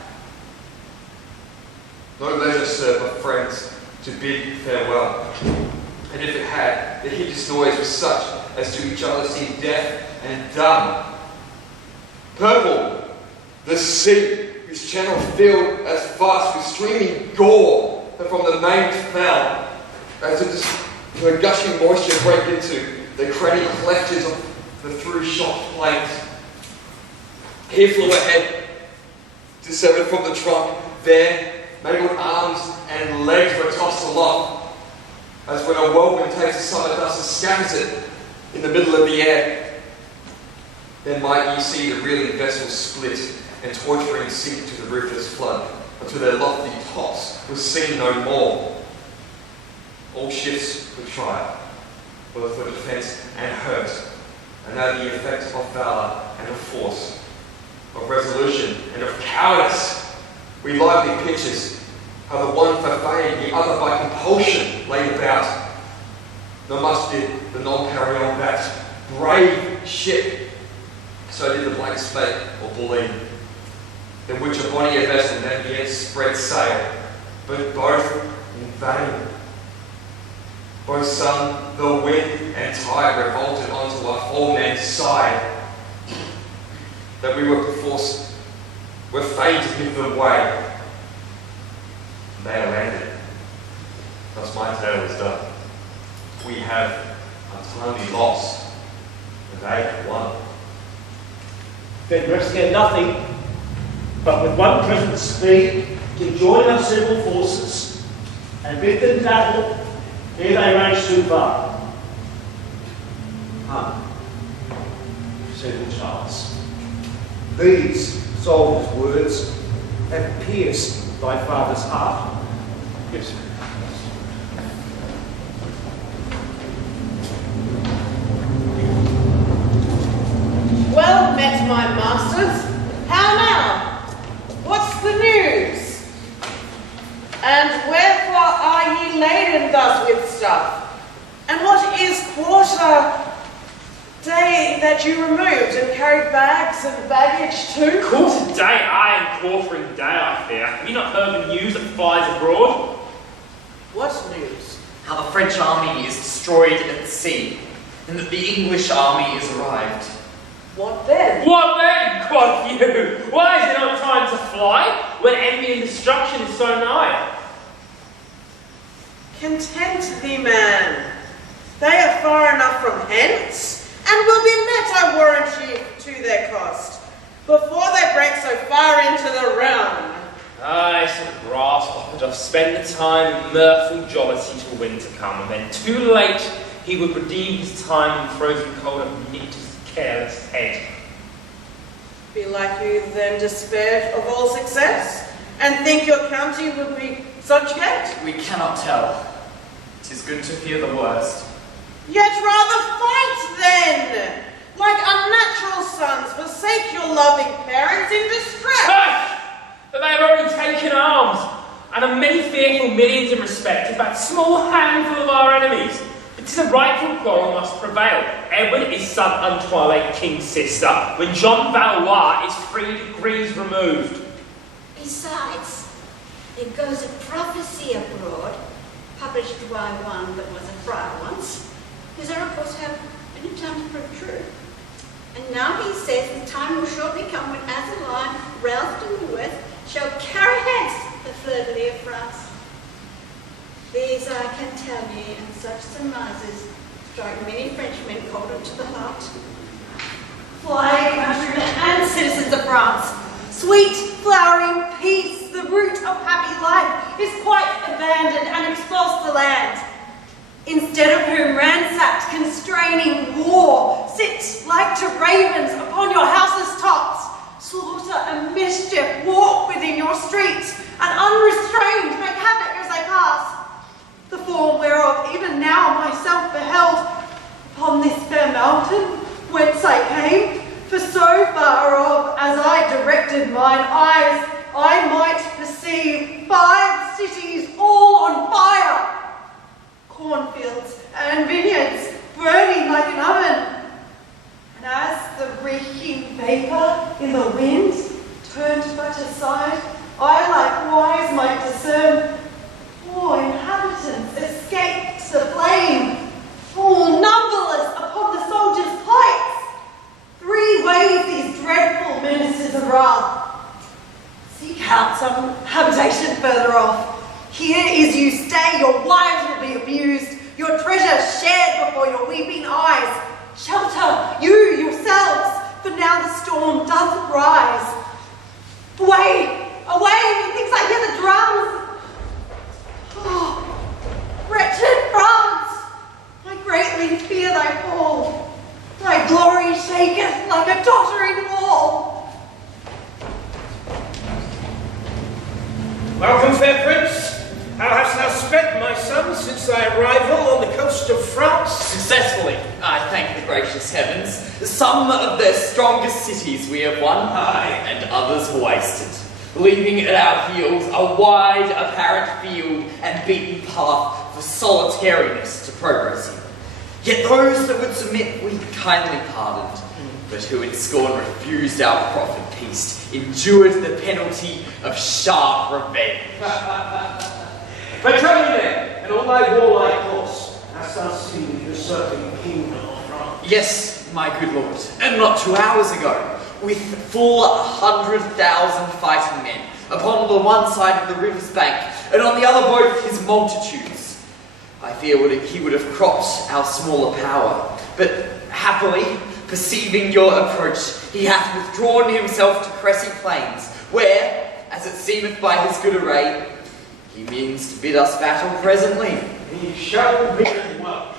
No leisure served but friends to bid farewell, and if it had, the hideous noise was such as to each other seemed deaf and dumb. Purple, the sea, whose channel filled as fast with streaming gore, and from the main fell, as if the gushing moisture break into the cranny clefts of the through-shot plains. Here flew ahead, dissevered from the trunk, there mangled arms and legs were tossed aloft, as when a whirlwind takes a summer dust and scatters it in the middle of the air. Then might ye see the reeling vessels split, and torturing sink to the ruthless flood, until their lofty tops was seen no more. All ships were tried, both for defence and hurt, and now the effect of valour and of force, of resolution and of cowardice. We lively pictures how the one for fame, the other by compulsion laid about. No must did the non-carry-on that brave ship, so did the blank spake or bully. than which a bonnier vessel never yet spread sail, but both in vain. Both sun, the wind, and tide revolted onto our foremen's side, that we were fain to give them way. They are landed. Thus my tale is done. We have untimely lost, and they have won. Then rest get nothing, but with one present speed to join our several forces, and bid them battle ere they range too far. Come, said Charles. These soldier's words have pierced thy father's heart. Yes, sir. Well met, my masters. How now? What's the news? And wherefore are ye laden thus with stuff? And what is quarter day that you removed and carried bags and baggage too? Quarter day, aye, and quartering day, I fear. Have you not heard the news that flies abroad? What news? How the French army is destroyed at sea, and that the English army is arrived. What then? What then, quoth you? Why is it not time to fly, when envy and destruction is so nigh? Content thee, man. They are far enough from hence, and will be met, I warrant ye, to their cost, before they break so far into the realm. Aye, some grasshopper doth spend the time in mirthful jollity till winter come, and then too late he would redeem his time in frozen cold and knit his careless head. Belike you then despaired of all success, and think your county would be subjugate? We cannot tell. 'Tis good to fear the worst. Yet rather fight then, like unnatural sons, forsake your loving parents in distress. Hush! But they have already taken arms, and of many fearful millions in respect of that small handful of our enemies. But 'tis a rightful quarrel must prevail. Edward is son unto our late king's sister, when John Valois is 3 degrees removed. Besides, there goes a prophecy abroad, published by one that was a friar once, whose oracles have any time to prove true. And now he says the time will shortly come when as a lion, roused in the west, shall carry hence the fleur-de-lis of France. These I can tell ye, and such surmises strike many Frenchmen cold unto the heart. Fly, countrymen and citizens of France, sweet, flowering peace, the root of happy life, is quite abandoned and expulsed the land. Instead of whom ransacked, constraining war, sit like to ravens upon your houses' tops, slaughter and mischief walk within your streets, and unrestrained make havoc as they pass. The form whereof even now myself beheld upon this fair mountain, whence I came, for so far off as I directed mine eyes, I might perceive 5 cities all on fire, cornfields and vineyards burning like an oven. And as the reeking vapour in the wind turned but aside, I likewise might discern 4 inhabitants escaped the flame, all numberless upon the soldiers' pikes. 3 ways these dreadful ministers of wrath. Seek out some habitation further off. Here is you stay, your wives will be abused, your treasure shared before your weeping eyes. Shelter you yourselves, for now the storm doth rise. Away, away, methinks I hear the drums. Oh, wretched France, I greatly fear thy fall. Thy glory shaketh like a tottering wall. Welcome, fair prince. How hast thou sped, my son, since thy arrival on the coast of France? Successfully, I thank the gracious heavens. Some of the strongest cities we have won, and others wasted, leaving at our heels a wide, apparent field and beaten path for solitariness to progress in. Yet those that would submit we kindly pardoned, but who in scorn refused our proffered peace, endured the penalty of sharp revenge. But tell me then, in all thy warlike course, hast thou seen the usurping kingdom of France? Yes, my good lord, and not 2 hours ago, with full 100,000 fighting men, upon the one side of the river's bank, and on the other both his multitudes. I fear he would have cropped our smaller power, but happily, perceiving your approach, he hath withdrawn himself to Cressy Plains, where, as it seemeth by his good array, he means to bid us battle presently. He shall be welcome.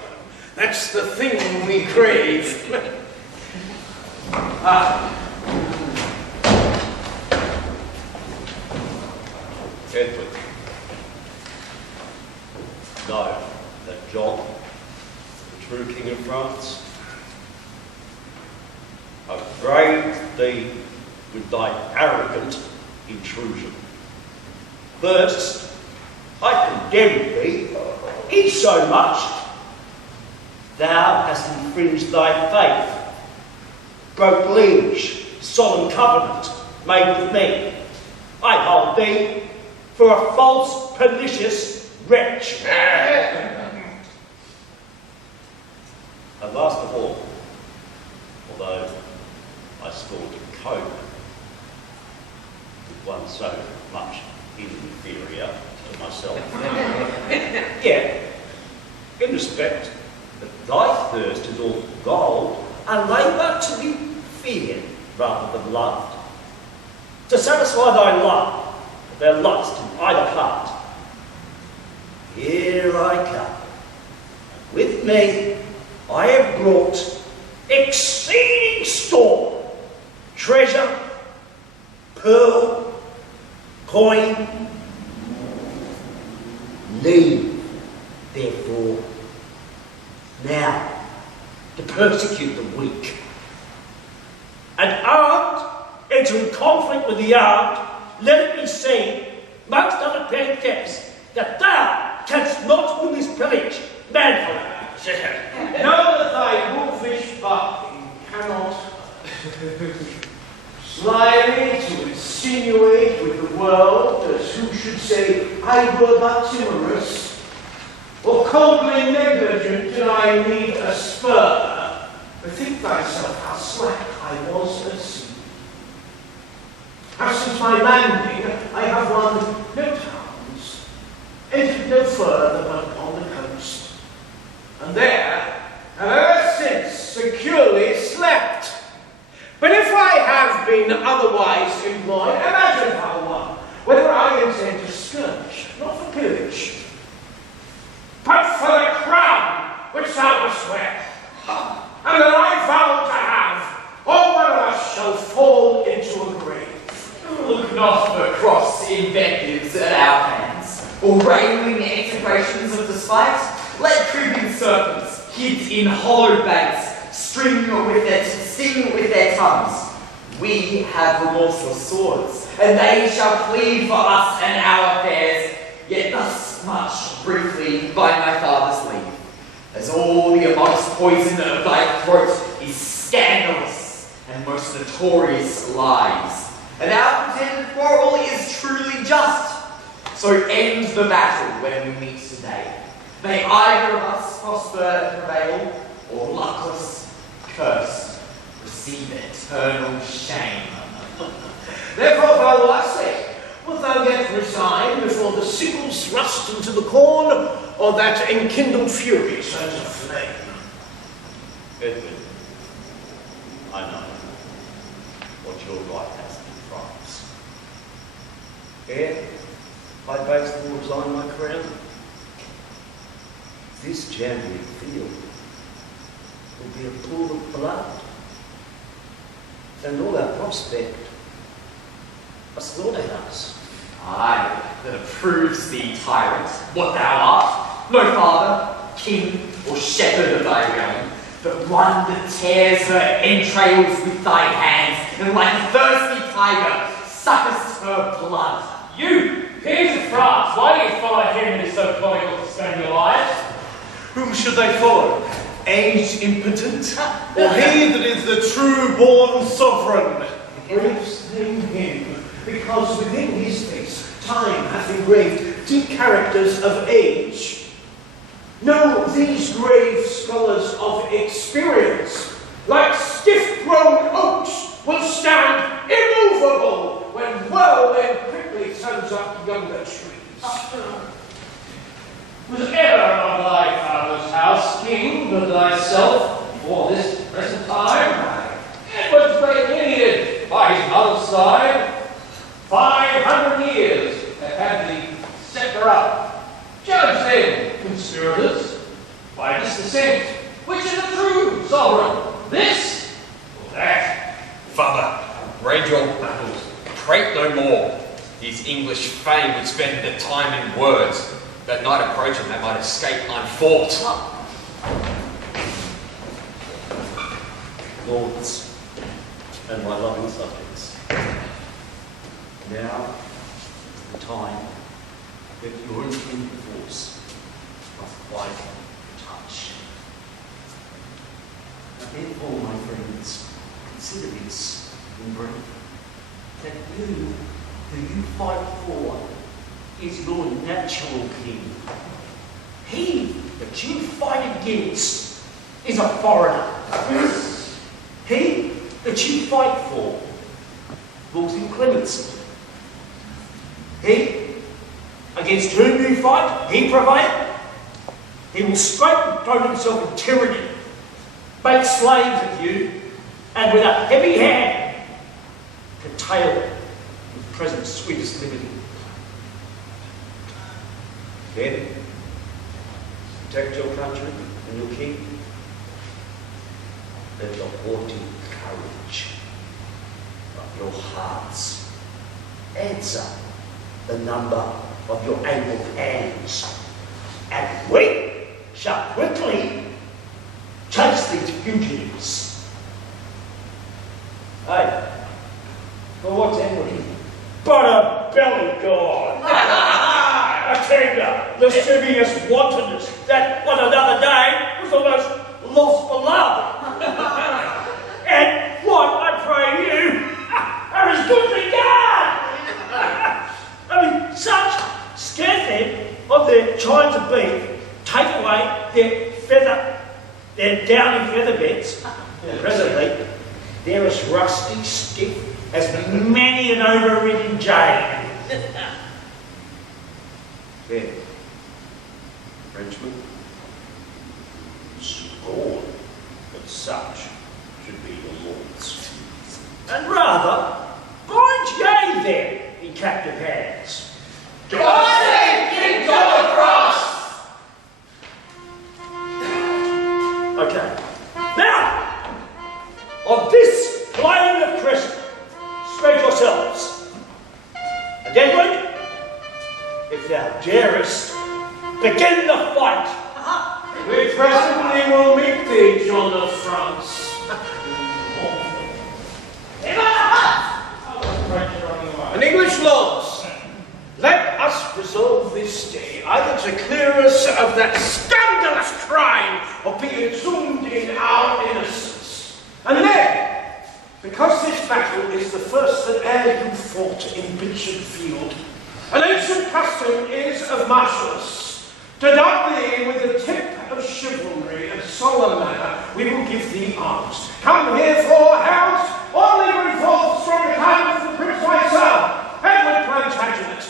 That's the thing we crave. Edward, know that John, the true King of France, upbraided thee with thy arrogant intrusion. First, I condemn thee in so much thou hast infringed thy faith, broke liege, solemn covenant made with me. I hold thee for a false, pernicious wretch. And last of all, although I scorn to cope with one so much inferior to myself, yet, in respect that thy thirst is all for gold, and labour to be feared rather than loved, to satisfy thy love, their lust in either heart. Here I come. With me I have brought exceeding store, treasure, pearl, coin. Leave, therefore, now to persecute the weak. And armed, enter in conflict with the armed, let it be seen, amongst other petty thefts, that thou canst not win this pillage manfully. Know that thy wolfish barking cannot slyly to insinuate with the world as who should say, I were but timorous, or coldly negligent did I need a spur. Bethink thyself how slack I was at sea. How since my landing I have won no towns, entered no further but upon the coast, and there have ever since securely slept. But if I have been otherwise employed, imagine how one, whether I intend to skirmish, not for pillage, but for the crown which thou must wear, and that I vow to have, or one of us shall fall into a grave. Look not for cross invectives at our hands, or railing execrations of despite. Let creeping serpents, hid in hollow banks, sting with their tongues. We have remorseless swords, and they shall plead for us and our affairs. Yet thus much briefly by my father's leave, as all the amongst poison of thy throat is scandalous and most notorious lies. And our pretended quarrel is truly just. So end the battle when we meet today. May either of us prosper and prevail, or luckless, cursed, receive eternal shame. Therefore, father, I say, wilt thou yet resign before the sickles thrust into the corn, or that enkindled fury turns to flame? Edwin, I know what your right has in France. Ere I base to resign my crown, this Jambian field will be a pool of blood, and all our prospect a slaughterhouse. Aye, that approves thee, tyrant, what thou art, no father, king, or shepherd of thy realm, but one that tears her entrails with thy hands, and like a thirsty tiger, suckest her blood. You, kings of France, why do you follow him that is so comical to spend your lives? Whom should they follow? age impotent, or he that is the true-born sovereign? Griefs name him, because within his face time hath engraved deep characters of age. No, these grave scholars of experience, like stiff-grown oaks, will stand immovable when whirlwind quickly turns up younger trees. Was ever of thy father's house king but thyself for this present time? Edward's great lineage by his mother's side, 500 years have had the sceptre up. Judge then, conspirators, by this descent, which is a true sovereign, this or that? Father, read your battles, prate no more. His English fame would spend the time in words. That night approaching, they might escape unfought. Lords and my loving subjects, now is the time that your intended force must fight and touch. Now therefore, my friends, consider this in brief, that you, who you fight for, is your natural king. He that you fight against is a foreigner. He that you fight for rules in clemency. He against whom you fight, he prevail. He will straight throw himself in tyranny, make slaves of you, and with a heavy hand curtail your present sweetest liberty. Then, protect your country and your king. Let the haughty courage of your hearts answer the number of your able hands, and we shall quickly chase these fugitives. Hey, well, what's Edward? But a belly god! A tender, lascivious wantonness that on another day was almost lost for love. And what, I pray you, are as good regard? I mean, such scarcely of their chines of beef take away their downy feather beds. Presently, they're as rusty stiff as many an overridden jade. Then, Frenchman, scorn that such should be your lords, and rather bind ye them in captive hands. God save King John of France! Okay. Now, on this plain of Crescent, spread yourselves. And Edward, if thou darest, begin the fight. We presently will meet thee, John of France. And English lords, let us resolve this day either to clear us of that scandalous crime or be exhumed in our innocence. And then, because this battle is the first that e'er you fought in Bishop Field, an ancient custom is of martials. To dot thee with the tip of chivalry and solemn manner, we will give thee arms. Come herefore, hounds, all labouring forth from the hand of the Prince my son, Edward Plantagenet.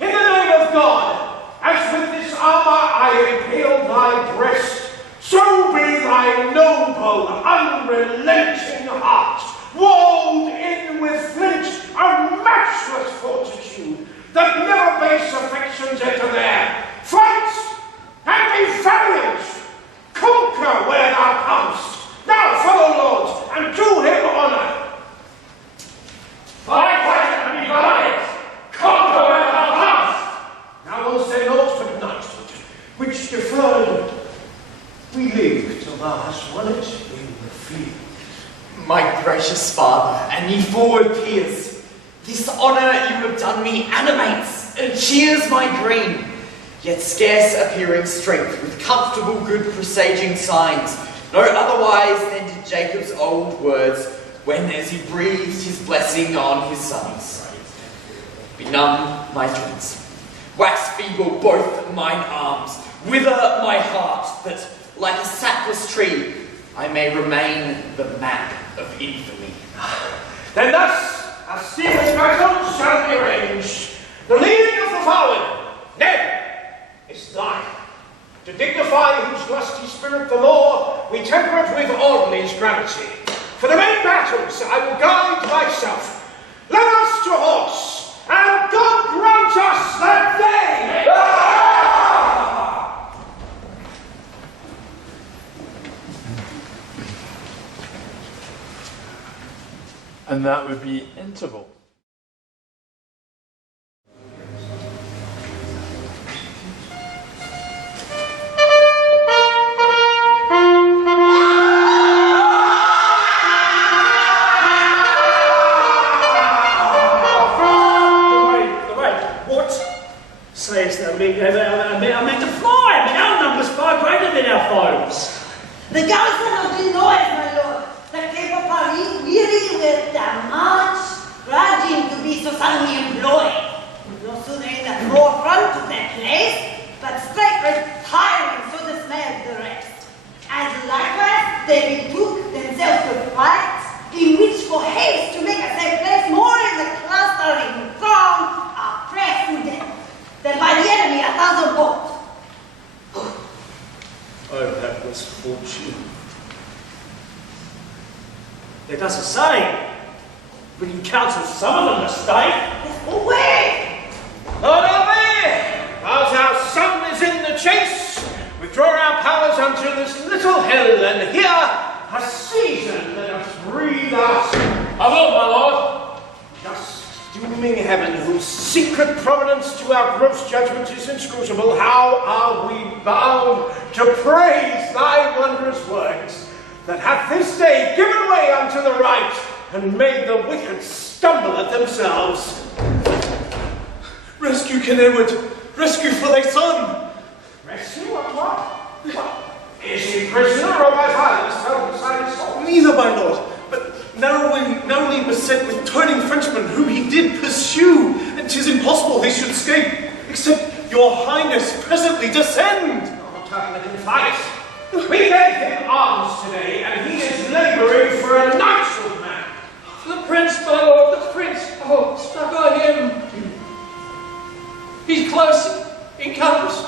In the name of God, as with this armour I impale thy breast, so be thy noble, unrelenting heart, walled in with flint and matchless fortitude, that never base affections enter there. Fight, and be valiant! Conquer where thou comest! Now, fellow lords, and do him honour! Fight, and be valiant! Conquer where thou comest! Now will say naught but knighthood, which deferred, we live till thou hast won it in the field. My gracious father, and ye forward peers, this honour you have done me animates and cheers my dream, yet scarce appearing strength with comfortable good presaging signs No otherwise than did Jacob's old words when as he breathed his blessing on his sons. Benumb my joints, wax feeble both mine arms, wither my heart, that, like a sapless tree, I may remain the map of infamy. Then thus, as serious battles shall be arranged, the leading of the fallen, Ned, is thine. To dignify whose lusty spirit the more, we temper it with Audley's gravity. For the main battles I will guide myself. Let us to horse, and God grant us that day! And that would be interval. Sayest thou me? I meant to fly. Our number's far greater than our foes. The garrison of Illinois, my lord, the Cape of Paris, weary with their march, grudging to be so suddenly employed. No sooner in the forefront of their place, but straight retiring so dismayed the rest. As likewise they betook themselves to fight, in which for haste to make a safe place, more in the clustering throng are pressed to death than by the enemy 1,000 fold. Oh, hapless fortune. There does a saying, when you counsel some of them to stay. Away! Lord Albert, whilst our son is in the chase, withdraw our powers unto this little hill, and here a season let us breathe our spirit. I will, my lord. Just dooming heaven, whose secret providence to our gross judgment is inscrutable, how are we bound to praise thy wondrous works, that hath this day given way unto the right, and made the wicked stumble at themselves. Rescue, King Edward! Rescue for thy son! Rescue? What? Is he prisoner or by violence held beside his horse? Neither, my lord, but narrowly beset with turning Frenchmen whom he did pursue, and 'tis impossible he should escape, except your highness presently descend. We gave him arms today, and he is labouring for a knighthood man. The prince, my lord, the prince. Oh, struck on him. He's close, encompassed,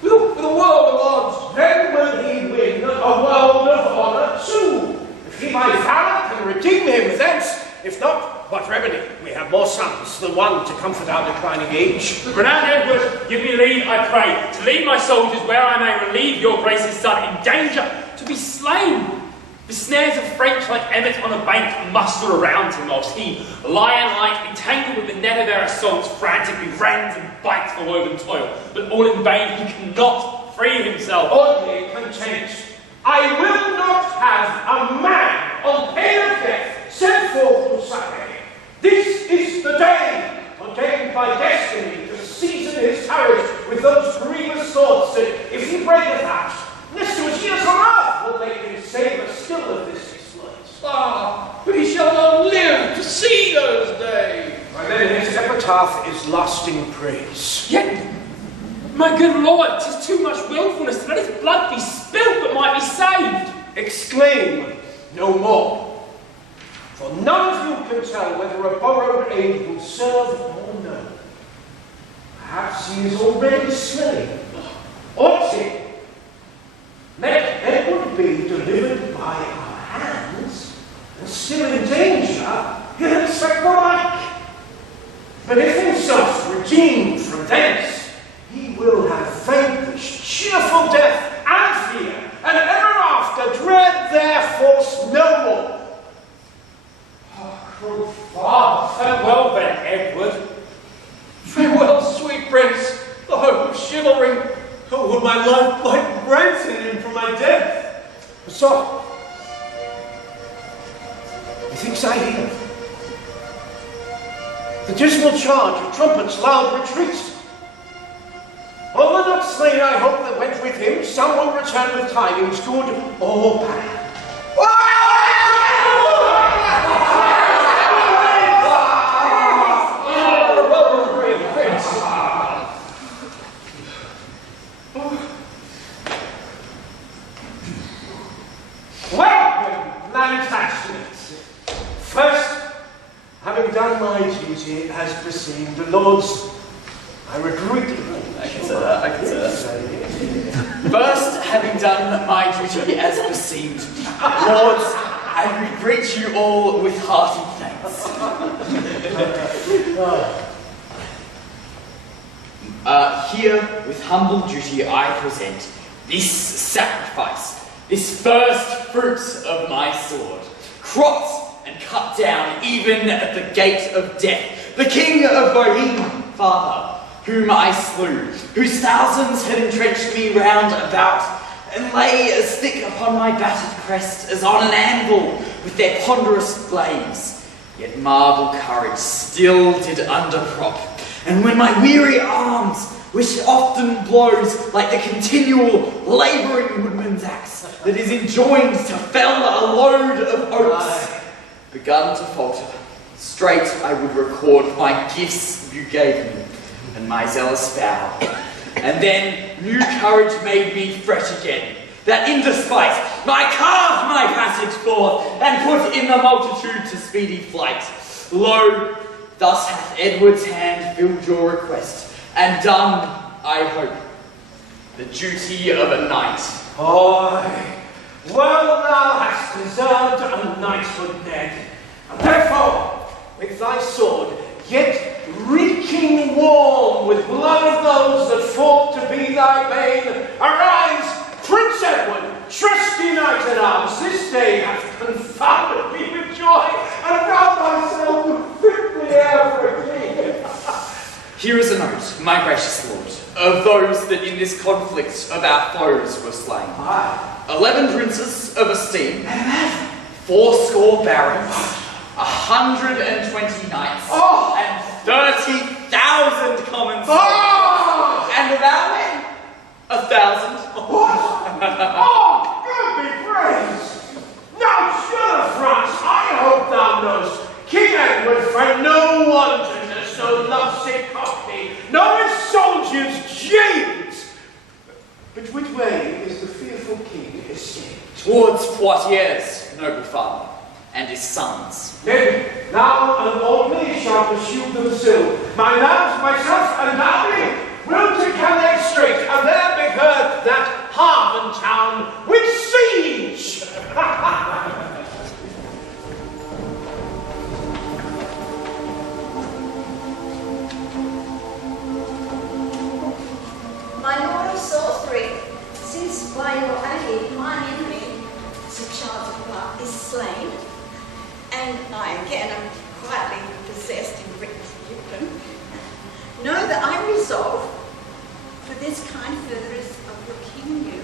with a world of odds. Then will he win a world of honour too. If he by valour can redeem him thence, if not, what remedy? We have more sons than one to comfort our declining age. Renowned Edward, give me leave, I pray, to lead my soldiers where I may relieve your grace's son in danger to be slain. The snares of French like Emmet on a bank muster around him, whilst he, lion-like, entangled with the net of their assaults, frantically rends and bites for woven toil, but all in vain, he cannot free himself. Only content. I will not have a man on pain of death sent forth to succour him. This is the day ordained by destiny to season his courage with those grievous thoughts that if he breaketh out, next to his years on earth will make him savour still of this exploit. Ah, but he shall not live to see those days. And then his epitaph is lasting praise. Yet, my good lord, 'tis too much wilfulness to let his blood be spilt that might be saved. Exclaim no more. For none of you can tell whether a borrowed aid will serve or no. Perhaps he is already slain. Ought he? Let Edward be delivered by our hands, and still in danger, he'll expect the like. But if himself redeemed from thence, he will have vanquished cheerful death and fear, and ever after dread their force no more. Cruel father, farewell then, Edward. Farewell, sweet prince, the hope of chivalry. Oh, would my life might ransom him from my death! So, methinks I hear the dismal charge of trumpets' loud retreat. Over the not slain, I hope, that went with him. Some will return with tidings, good or bad. Well, Plantagenets, first, having done my duty as beseemed the Lords, I regret I consider that. First, having done my duty as beseemed, Lords, I greet you all with hearty thanks. Here, with humble duty, I present this sacrifice, this first fruits of my sword, cropped and cut down even at the gate of death, the King of Bohemia, father, whom I slew, whose thousands had entrenched me round about, and lay as thick upon my battered crest as on an anvil with their ponderous blades. Yet marble courage still did underprop, and when my weary arms, which often blows like the continual labouring woodman's axe that is enjoined to fell a load of oaks, begun to falter, straight I would record my gifts you gave me, and my zealous vow. And then new courage made me fresh again, that in despite I carved my passage forth, and put in the multitude to speedy flight. Lo, thus hath Edward's hand filled your request, and done, I hope, the duty of a knight. Aye, well thou hast deserved a knighthood, Ned, and therefore, with thy sword, yet reeking warm with blood of those that fought to be thy bane, arise, Prince Edward, trusty knight at arms, this day hath confounded me with joy, and found myself to fit the air for a king. Here is a note, my gracious lord, of those that in this conflict of our foes were slain. 11 princes of esteem, 80 barons, 120 knights, and 30,000 common soldiers. And of our men, 1,000. Oh, God be praised! Now, son of France, I hope thou knowest, King Edward for no wantonness, no lovesick cockney, nor his soldiers James. But which way is the fearful king escaped? Towards Poitiers, noble father, and his sons. Then thou and all me shall pursue them still. My lambs, myself, and thou will to Calais straight, and there be heard that Haven town with siege. My lord of Salisbury, since by your aid mine enemy, Sir Charles of Blois, is slain, and I again am quietly possessed in Britain's England, know that I resolve, for this kind furtherance of your king you,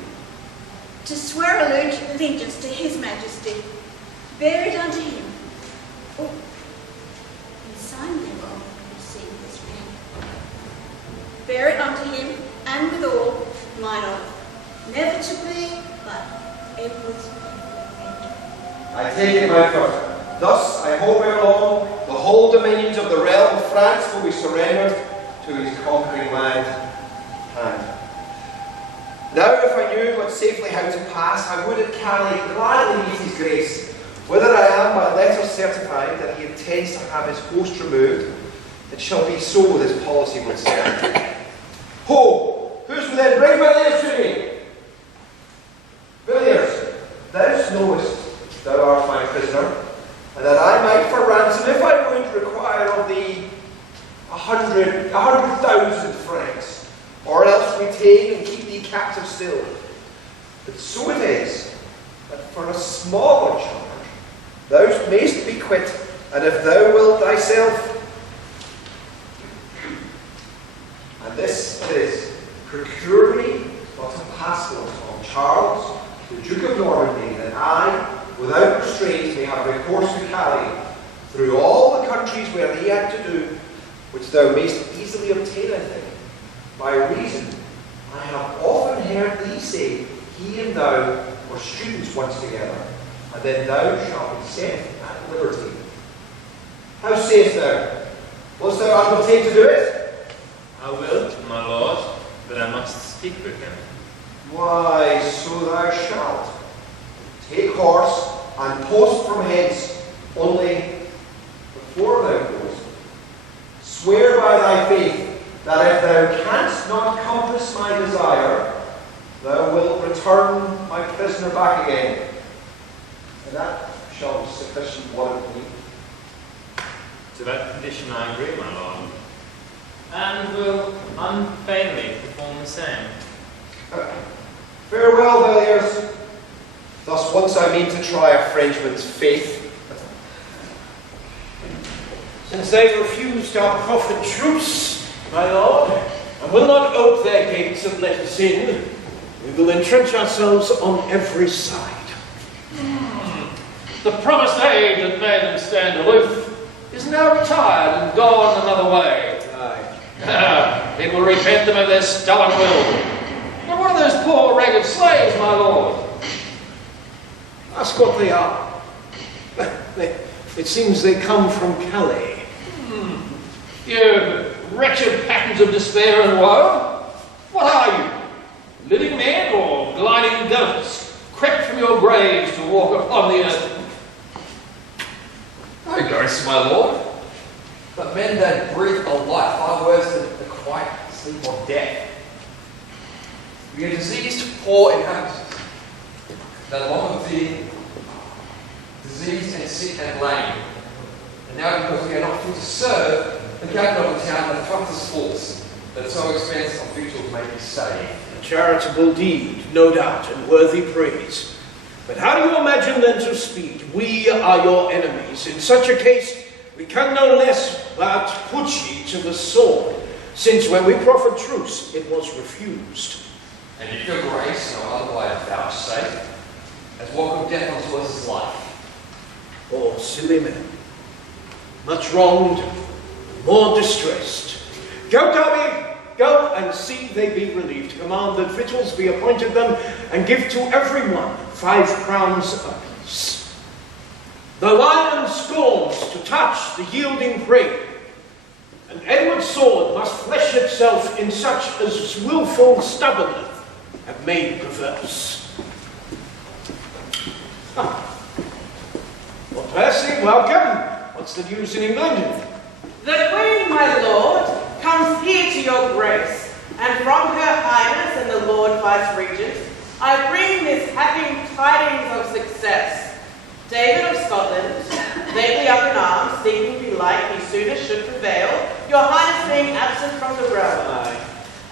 to swear allegiance to his majesty, bear it unto him. Oh, and sign them on receive this ring. Bear it unto him, and withal mine oath, never to be but Edward's friend. I take it, my father. Thus, I hope ere long, the whole dominions of the realm of France will be surrendered to his conquering land. Now, if I knew but safely how to pass, I would at Calais gladly meet his grace. Whether I am by letter certified that he intends to have his host removed, it shall be so this policy would serve. Ho! Who's within? Bring Villiers to me! Villiers, thou knowest thou art my prisoner, and that I might for ransom, if I would, require of thee 100,000 francs, or else retain and keep thee captive still. But so it is, that for a smaller charge, thou mayst be quit, and if thou wilt thyself, and this it is, procure me not a passport on Charles, the Duke of Normandy, that I, without restraint, may have recourse to Calais, through all the countries where he had to do, which thou mayst easily obtain, I think. By reason, I have often heard thee say, he and thou were students once together, and then thou shalt be set at liberty. How sayest thou? Wilt thou undertake to do it? I will, my lord, but I must speak with him. Why, so thou shalt. Take horse and post from hence, only before thou goest, swear by thy faith that if thou canst not compass my desire, thou wilt return my prisoner back again. And that shall be sufficient warrant me. To that condition I agree, my lord, and will unfailingly perform the same. Farewell, Villiers. Thus once I mean to try a Frenchman's faith. Since they refused our proffered truce, my lord, and will not ope their gates and let us in, we will entrench ourselves on every side. The promised aid that made them stand aloof is now retired and gone another way. It will repent them of their stubborn will. But what are those poor ragged slaves, my lord? Ask what they are. It seems they come from Calais. You wretched patterns of despair and woe. What are you? Living men or gliding ghosts, crept from your graves to walk upon the earth? No ghosts, my lord, but men that breathe a life far worse than the quiet sleep of death. We are diseased, poor inhabitants, that long of thee, diseased and sick and lame. And now because we are not fit to serve, the captain of the town hath thrust us forth, that so expense of victuals may be saved. A charitable deed, no doubt, and worthy praise. But how do you imagine then to speed? We are your enemies. In such a case, we can no less but put ye to the sword, since when we proffered truce, it was refused. And if your grace no otherwise vouchsafe, as walk of death unto us is life. Or silly men, much wronged, more distressed. Go, Darby, go and see they be relieved. Command that victuals be appointed them, and give to every one 5 crowns apiece. The lion scorns to touch the yielding prey, and Edward's sword must flesh itself in such as wilful stubbornness have made perverse. Well, Percy, welcome. What's the news in England? The Queen, my lord, comes here to your grace, and from her Highness and the Lord Vice-Regent, I bring this happy tidings of success. David of Scotland, lately up in arms, thinking belike he sooner should prevail, your Highness being absent from the realm.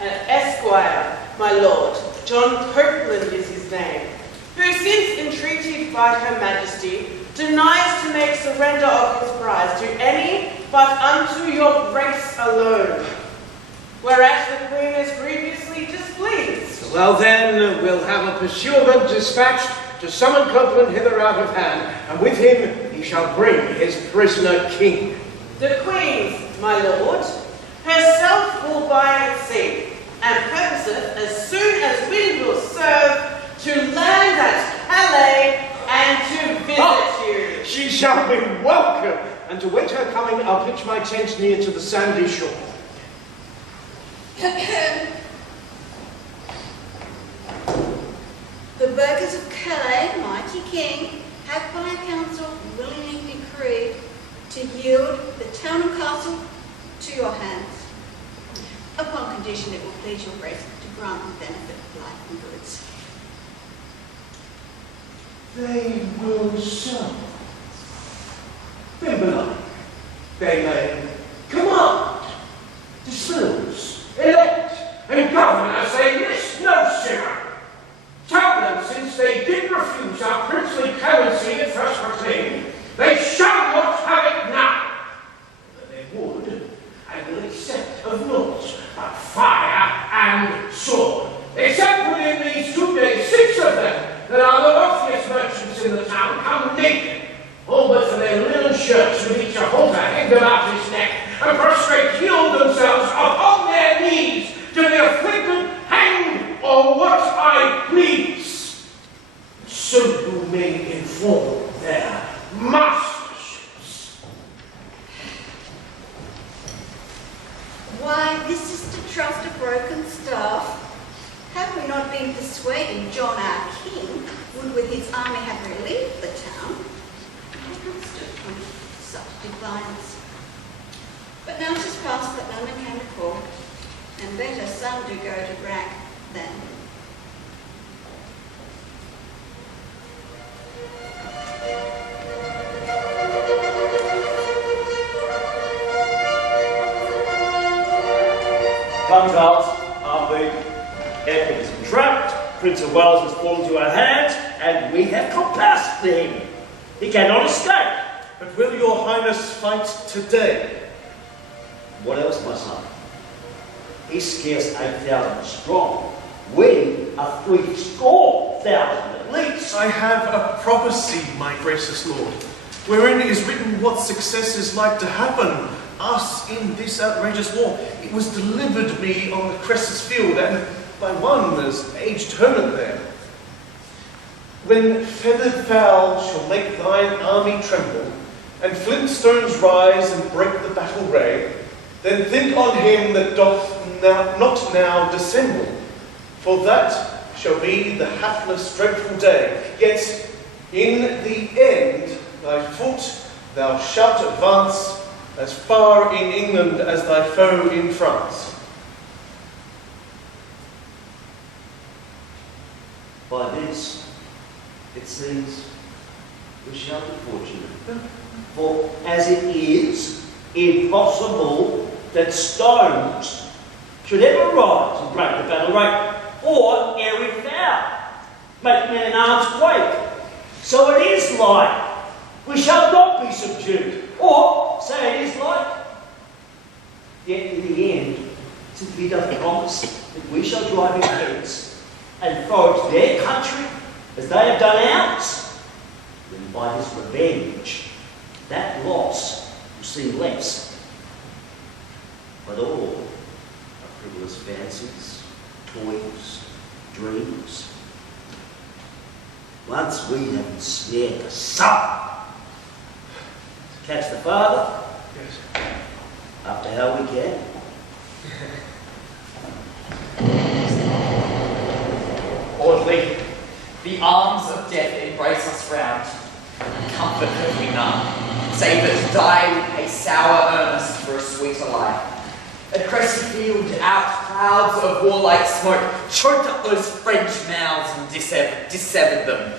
An esquire, my lord, John Copeland is his name, who since entreated by her Majesty, denies to make surrender of his prize to any but unto your grace alone. Whereas the Queen is grievously displeased. Well then, we'll have a pursuivant dispatched to summon Copeland hither out of hand, and with him he shall bring his prisoner king. The Queen, my lord, herself will by at sea, and purposeth as soon as wind will serve to land at Calais and to visit you. She shall be welcome, and to wait her coming, I'll pitch my tent near to the sandy shore. The burghers of Calais, mighty king, have by council willingly decreed to yield the town and castle to your hands, upon condition it will please your grace to grant the benefit of life and goods. They will serve. They belong. They may command, dispose, elect, and govern as they list no sinner. Tell them, since they did refuse our princely clemency at first proclaimed, they shall not have it now. That they would, and will accept of naught but fire and sword. Except within these 2 days, 6 of them, that are the wealthiest merchants in the town, come naked, all but for their linen shirts with each a halter hanged about his neck, and prostrate yield themselves upon their knees to the afflicted, hanged, soon do men inform their masterships. Why, this is to trust a broken staff. Had we not been persuaded John our king would with his army have relieved the town, I had not stood from such defiance. But now 'tis past that no man can recall, and better some do go to wrack than Come, Charles, R.B. Edward is entrapped, Prince of Wales has fallen into our hands, and we have compassed him. He cannot escape. But will your highness fight today? What else, my son? He's scarce 8,000 strong. We are 300,000 at least. I have a prophecy, my gracious lord, wherein is written what success is like to happen us in this outrageous war. It was delivered me on the Cressus field, and by one as aged hermit there. When feathered fowl shall make thine army tremble, and flintstones rise and break the battle ray, then think on him that doth not now dissemble, for that shall be the hapless dreadful day. Yet in the end thy foot thou shalt advance as far in England as thy foe in France. By this, it seems, we shall be fortunate. For as it is impossible that stones should ever rise and break the battle rate, or airy fowl make men in arms quake, so it is like we shall not be subdued, or say it is like. Yet in the end, simply doth promise that we shall drive in heads and forage their country as they have done ours, then by his revenge, that loss will seem less. But all are frivolous fancies, toys, dreams. Once we have ensnared the son, catch the father, after how we can. Audley, the arms of death embrace us round, and comfort have we none, save that to die we pay sour earnest for a sweeter life. At Crescent Field, out clouds of warlike smoke choked up those French mouths and dissevered them.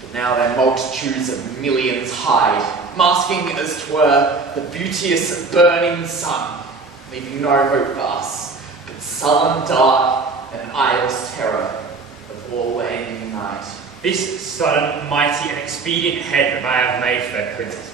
But now their multitudes of millions hide, masking as 'twere the beauteous burning sun, leaving no hope for us, but sullen dark and eyeless terror of all ending night. This sudden, mighty, and expedient head that I have made for their princess.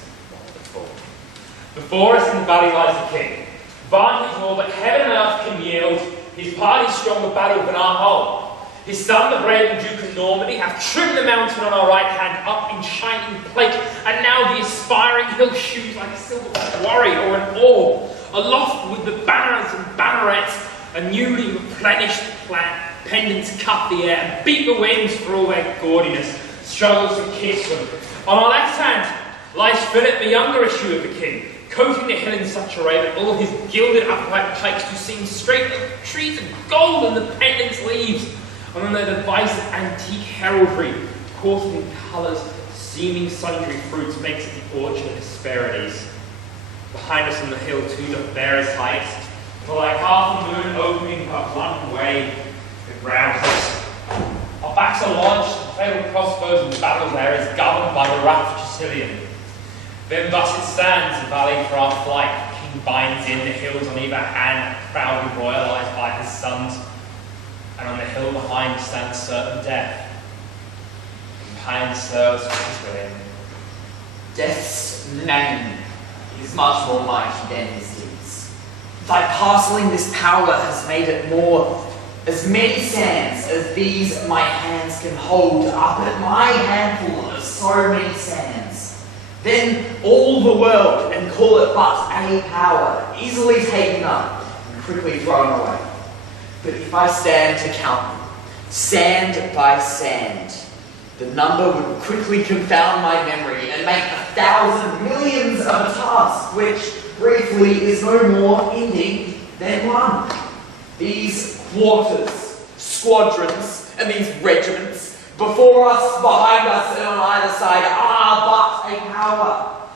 Before us in the valley lies the king. Vantage all that heaven and earth can yield. His party's stronger battle than our whole. His son, the brave Duke of Normandy, hath trimmed the mountain on our right hand up in shining plate, and now the aspiring hill shoots like a silver quarry or an orb, aloft with the banners and bannerets, a newly replenished pendants cut the air and beat the winds for all their gaudiness, struggles to kiss them. On our left hand lies Philip, the younger issue of the king, coating the hill in such array that all his gilded upright pikes do seem straight like trees of gold in the pendants' leaves, and on their device of antique heraldry, courted in colours, seeming sundry fruits, makes it the orchard of Hesperides. Behind us on the hill too doth bear his heights, for like half a moon opening but one way, it rounds us. Our backs are launched, fatal crossbows and battle there is governed by the wrath of Justinian. Then thus it stands, the valley for our flight. The king binds in the hills on either hand, proudly royalized by his sons. And on the hill behind stands certain death. Companion serves peace within. Death's name is much more mighty than his deeds. Thy parceling this power has made it more. As many sands as these my hands can hold, up at my handful of so many sands. Then all the world, and call it but a power, easily taken up and quickly thrown away. But if I stand to count them, sand by sand, The number would quickly confound my memory and make 1,000 millions of a task, which briefly is no more indeed than one. These quarters, squadrons, and these regiments, before us, behind us, and on either side, are but a power.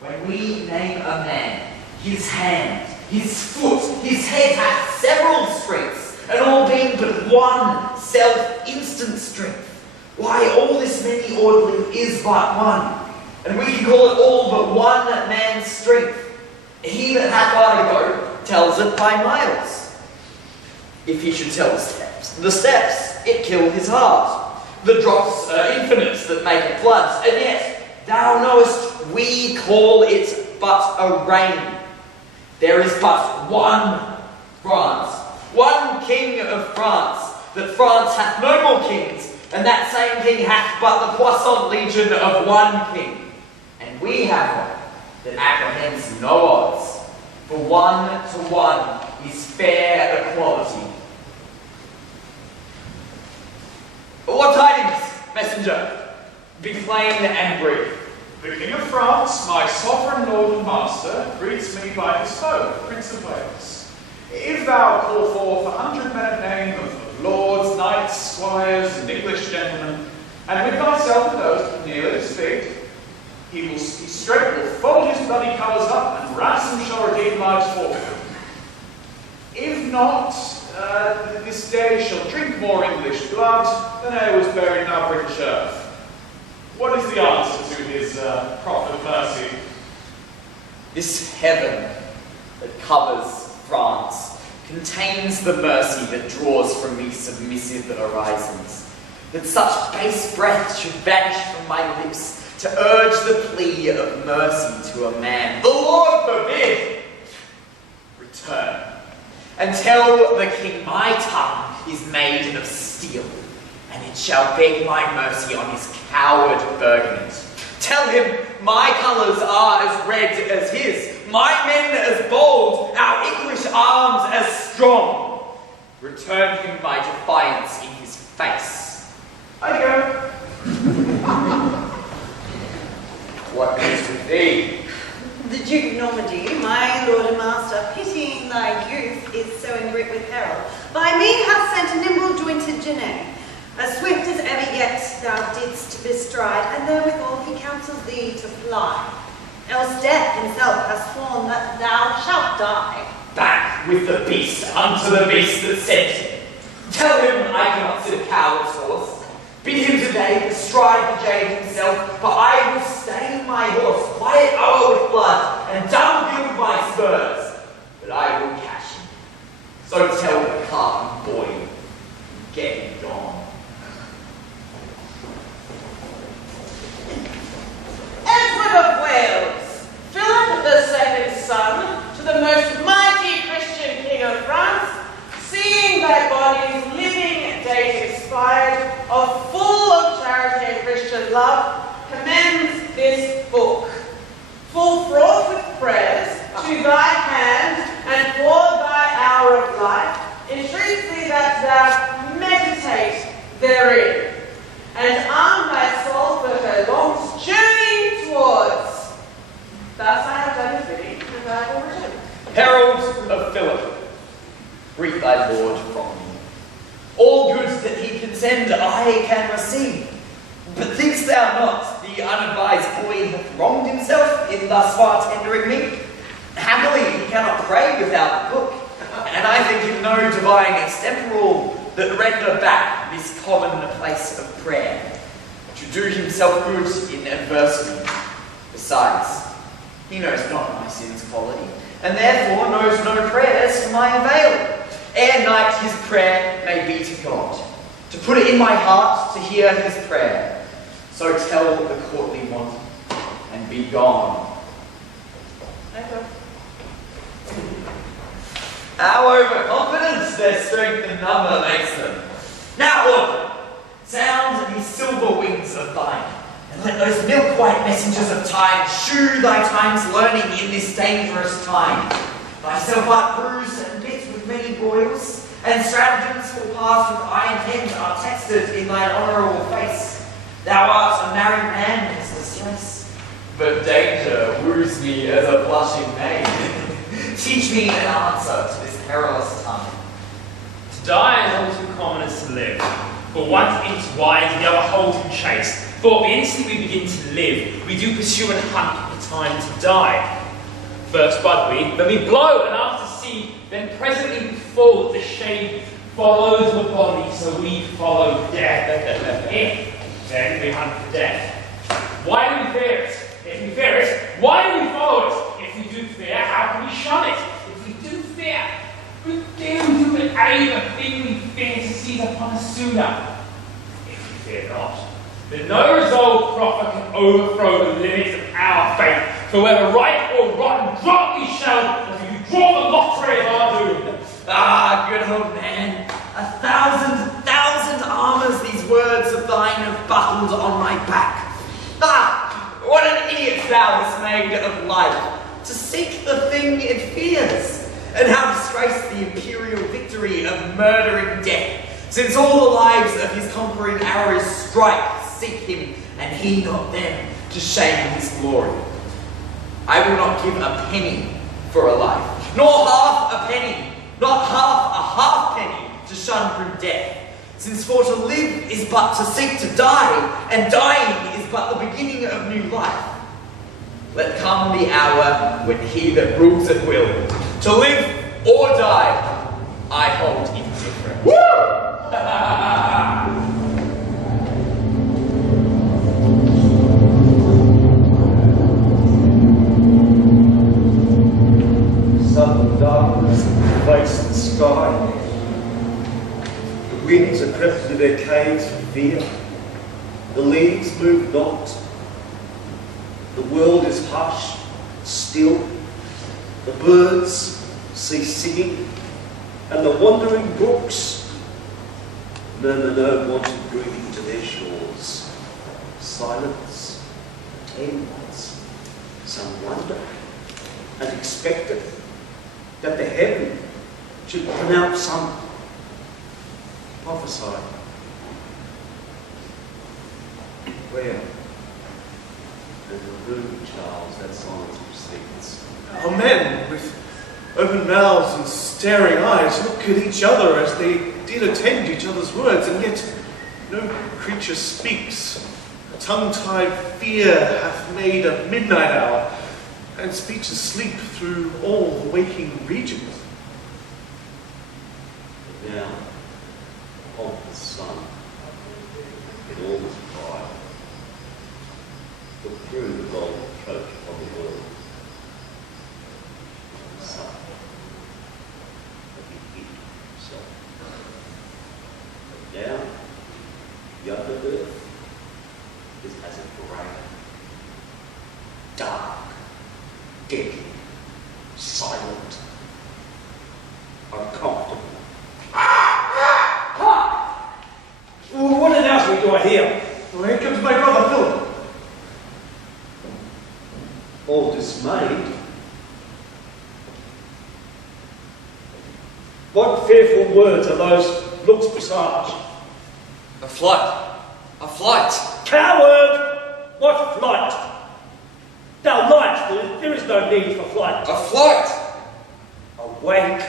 When we name a man, his hand, his foot, his head hath several strengths, and all being but one self-instant strength. Why, all this many orderly is but one, and we can call it all but one man's strength. He that hath far to go tells it by miles. If he should tell the steps, it kill his heart. The drops are infinite that make it flood, and yet, thou knowest, we call it but a rain. There is but one France, one king of France, that France hath no more kings, and that same king hath but the puissant legion of one king. And we have one that apprehends no odds, for 1 to 1 is fair equality. What tidings, messenger? Be plain and brief. The King of France, my sovereign lord and master, greets me by his phone, Prince of Wales. If thou call forth 100 men of name of lords, knights, squires, and English gentlemen, and with thyself and those near at his feet, he straight will fold his bloody colours up, and ransom shall redeem lives forfeit. If not, this day shall drink more English blood than e'er was buried in our British earth. What is the answer to his proffered mercy? This heaven that covers France contains the mercy that draws from me submissive orisons, that such base breath should vanish from my lips to urge the plea of mercy to a man. The Lord forbid! Return, and tell the king my tongue is made of steel, and it shall beg my mercy on his coward Burgundians. Tell him my colours are as red as his, my men as bold, our English arms as strong. Return him my defiance in his face. I go. What is with thee? The Duke of Normandy, my lord and master, pitying thy youth, is so in grip with peril, by me hath sent a nimble jointed Genet, as swift as ever yet thou didst bestride, and therewithal he counsels thee to fly. Else death himself has sworn that thou shalt die. Back with the beast unto the beast that sent him. Tell him I cannot sit a coward's horse. Bid him today bestride the jade himself, but I will stain my horse quiet o'er with blood, and dumb gild my spurs, but I will catch him. So tell the carton boy, get him gone. Edward of Wales, Philip the second son to the most mighty Christian king of France, seeing thy body's living date expired, of full of charity and Christian love, commends this book, full fraught with prayers, to thy hand, and for thy hour of life, entreats thee that thou meditate therein, and arm thy soul for her long journey towards. Thus I have done his bidding, and I will return. Herald of Philip, greet thy lord from me. All goods that he can send I can receive. But thinkst thou not the unadvised boy hath wronged himself in thus far tendering me? Happily he cannot pray without the book, and I think him no divine extemporal that render back this common place of prayer, to do himself good in adversity. Besides, he knows not my sin's quality, and therefore knows no prayers for my avail. Ere night his prayer may be to God, to put it in my heart to hear his prayer. So tell the courtly one, and be gone. How overconfident their strength and number makes them. Now, Lord, sound these silver wings of thine, and let those milk-white messengers of time shew thy time's learning in this dangerous time. Thyself art bruised and bit with many boils, and stratagems for pass with iron pens are texted in thine honourable face. Thou art a married man in his distress, but danger woos me as a blushing maid. Teach me an answer to this perilous tongue. To die is all too common as to live. For one thinks wide, the other holds in chase. For the instant we begin to live, we do pursue and hunt the time to die. First bud we, then we blow, and after see, then presently we fall. The shade follows the body, so we follow death. If then we hunt for death. Why do we fear it? If we fear it, why do we follow it? If we do fear, how can we shun it? If we do fear, we do it aid the thing we fear to seize upon us sooner. If we fear not, then no resolved prophet can overthrow the limits of our fate. For whether right or wrong, drop we shall, as we draw the lottery of our doom. Ah, good old man, 1,000 armours these words of thine have buckled on my back. Ah, what an idiot thou hast made of life, to seek the thing it fears, and how disgrace the imperial victory of murdering death, since all the lives of his conquering arrows strike, seek him, and he not them, to shame his glory. I will not give a penny for a life, nor half a penny, not half a penny, to shun from death, since for to live is but to seek to die, and dying is but the beginning of new life. Let come the hour when he that rules at will, to live or die, I hold indifferent. Woo! Sudden darkness invades the sky. The winds are crept into their caves for fear. The leaves move not. The world is hushed, still. The birds cease singing, and the wandering brooks murmur no wanted greeting to their shores. Silence attends. Some wonder and expected that the heaven should pronounce some prophesy. Where? And the room, Charles, that silence proceeds. Our men, with open mouths and staring eyes, look at each other as they did attend each other's words, and yet no creature speaks. A tongue-tied fear hath made a midnight hour, and speeches sleep through all the waking regions. But now, on the sun, in all its pride, look through the golden coat of the world. The sun, that he hid himself. But now, the other earth is as a grey, dark, deadly, silent, uncomfortable. What announcement do I hear? Well, here comes my brother Philip. All dismayed. What fearful words are those looks presage? A flight. A flight. Coward! What flight? Thou liest, there is no need for flight. A flight! Awake,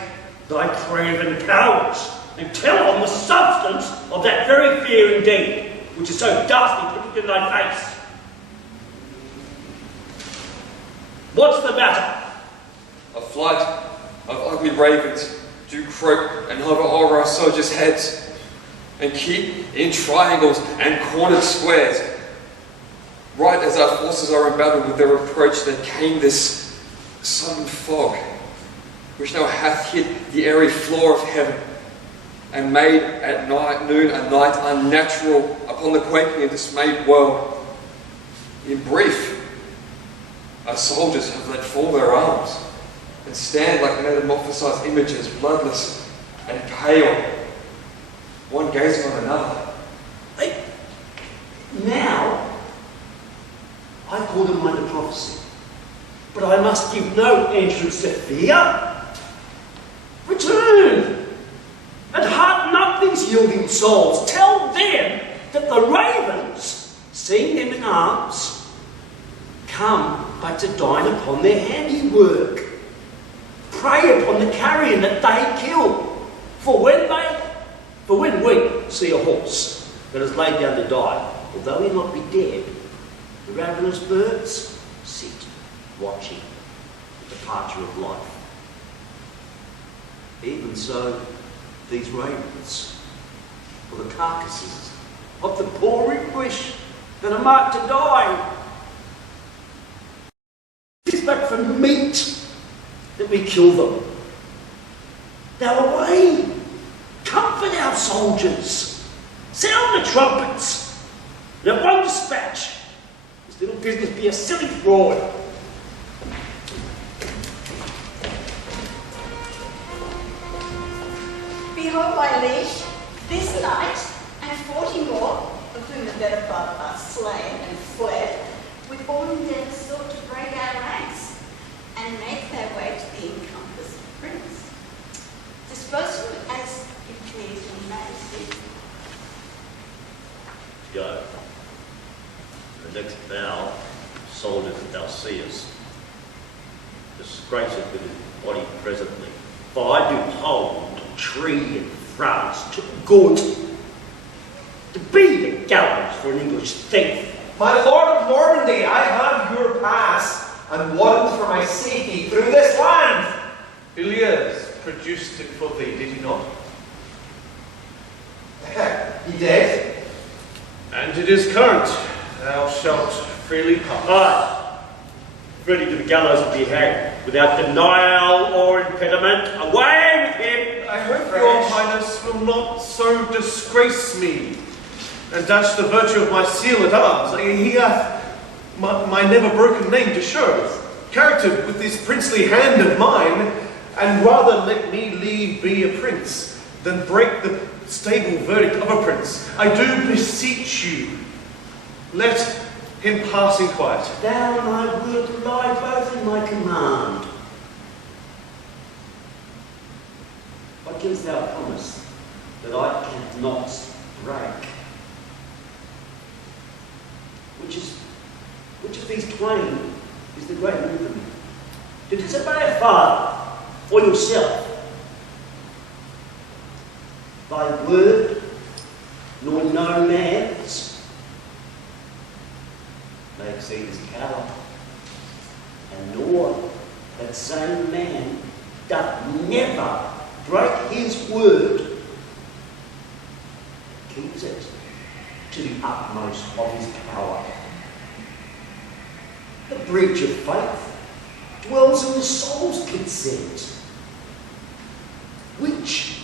thy craven cowards, and tell on the substance of that very fear indeed, which is so ghastly put in thy face. What's the matter? A flight of ugly ravens do croak and hover over our soldiers' heads, and keep in triangles and cornered squares. Right as our forces are in battle with their approach, there came this sudden fog, which now hath hid the airy floor of heaven, and made at noon a night unnatural upon the quaking and dismayed world. In brief, our soldiers have let fall their arms, and stand like metamorphosized images, bloodless and pale, one gazing on another. Now, I call them under prophecy, but I must give no entrance to fear. Return, and hearten up these yielding souls. Tell them that the ravens come but to dine upon their handiwork, prey upon the carrion that they kill. For when we see a horse that is laid down to die, although he not be dead, the ravenous birds sit watching the departure of life. Even so, these ravens, or the carcasses of the poor English that are marked to die, it is but for meat that we kill them. Now away, comfort our soldiers, sound the trumpets, and at one dispatch, this little business be a silly fraud. Behold, my liege, this night, and 40 more, of whom the better part are slain and fled, with all endeavours sought to break our ranks, and make their way to the encompassed prince. Dispose them as you please, your majesty. Go. The next bow, soldiers that thou seest, disgrace it with his body presently. For I do hold tree in France too good to be the gallows for an English thief. My Lord of Normandy, I have your pass and warrant for my safety through this land. Villiers produced it for thee, did he not? He did. And it is current. Thou shalt freely pass. Aye, ready to the gallows of be hanged, without denial or impediment. Away with him! I hope your highness will not so disgrace me and dash the virtue of my seal at arms. He hath my never broken name to show, charactered with this princely hand of mine, and rather let me leave be a prince than break the stable verdict of a prince. I do beseech you, let him pass in quiet. Thou and I will lie both in my command. What givest thou promise that I cannot break? Which of these twain is the greater rhythm? To disobey a father or yourself? Thy word, nor no man's, may exceed his power, and nor that same man doth never break his word, keeps it to the utmost of his power. The breach of faith dwells in the soul's consent, which,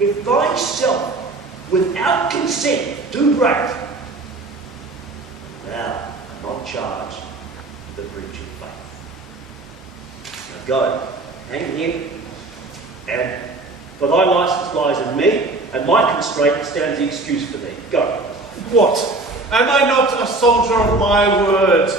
if thyself without consent do break, thou art not charged with the breach of faith. Now go, hang him, and for thy license lies in me, and my constraint stands the excuse for thee. Go. What? Am I not a soldier of my word?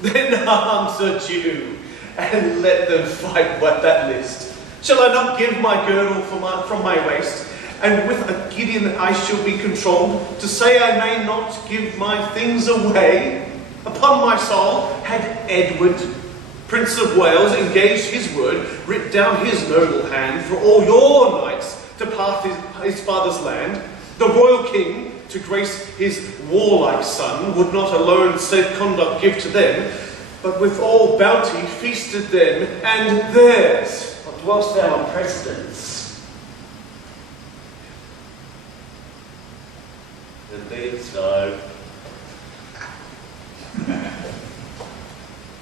Then arms are due, and let them fight what that list. Shall I not give my girdle from my waist, and with a Gideon I shall be controlled, to say I may not give my things away? Upon my soul, had Edward, Prince of Wales, engaged his word, writ down his noble hand for all your knights to pass his father's land, the royal king, to grace his warlike son, would not alone said conduct give to them, but with all bounty feasted them and theirs. What dwellst thou on precedence? Indeed so.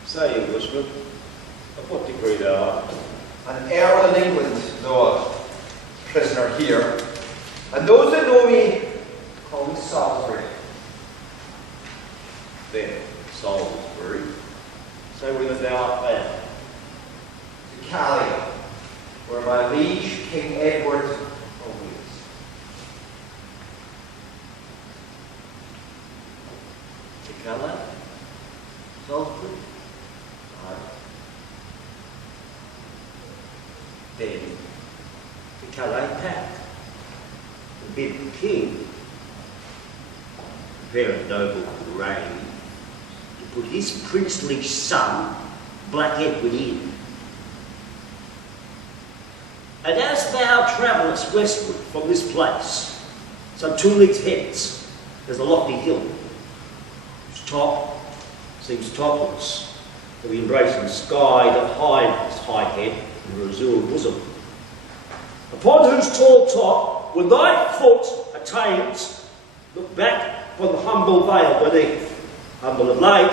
Say, Englishman, of what degree thou art? An earl in England, though a prisoner here. And those that know me call me Salisbury. Then, Salisbury, say whither thou art bound. To Calais, where my liege King Edward awaits. To Calais? Salisbury? Aye. Then, to Calais pack, and bid the king prepare a noble reign to put his princely son, Black Edward, in. And as thou travellest westward from this place, some 2 leagues hence, there's a lofty hill, whose top seems topless, to the embracing sky that hide his high head in her azure bosom. Upon whose tall top, when thy foot attains, look back upon the humble vale beneath, humble of late,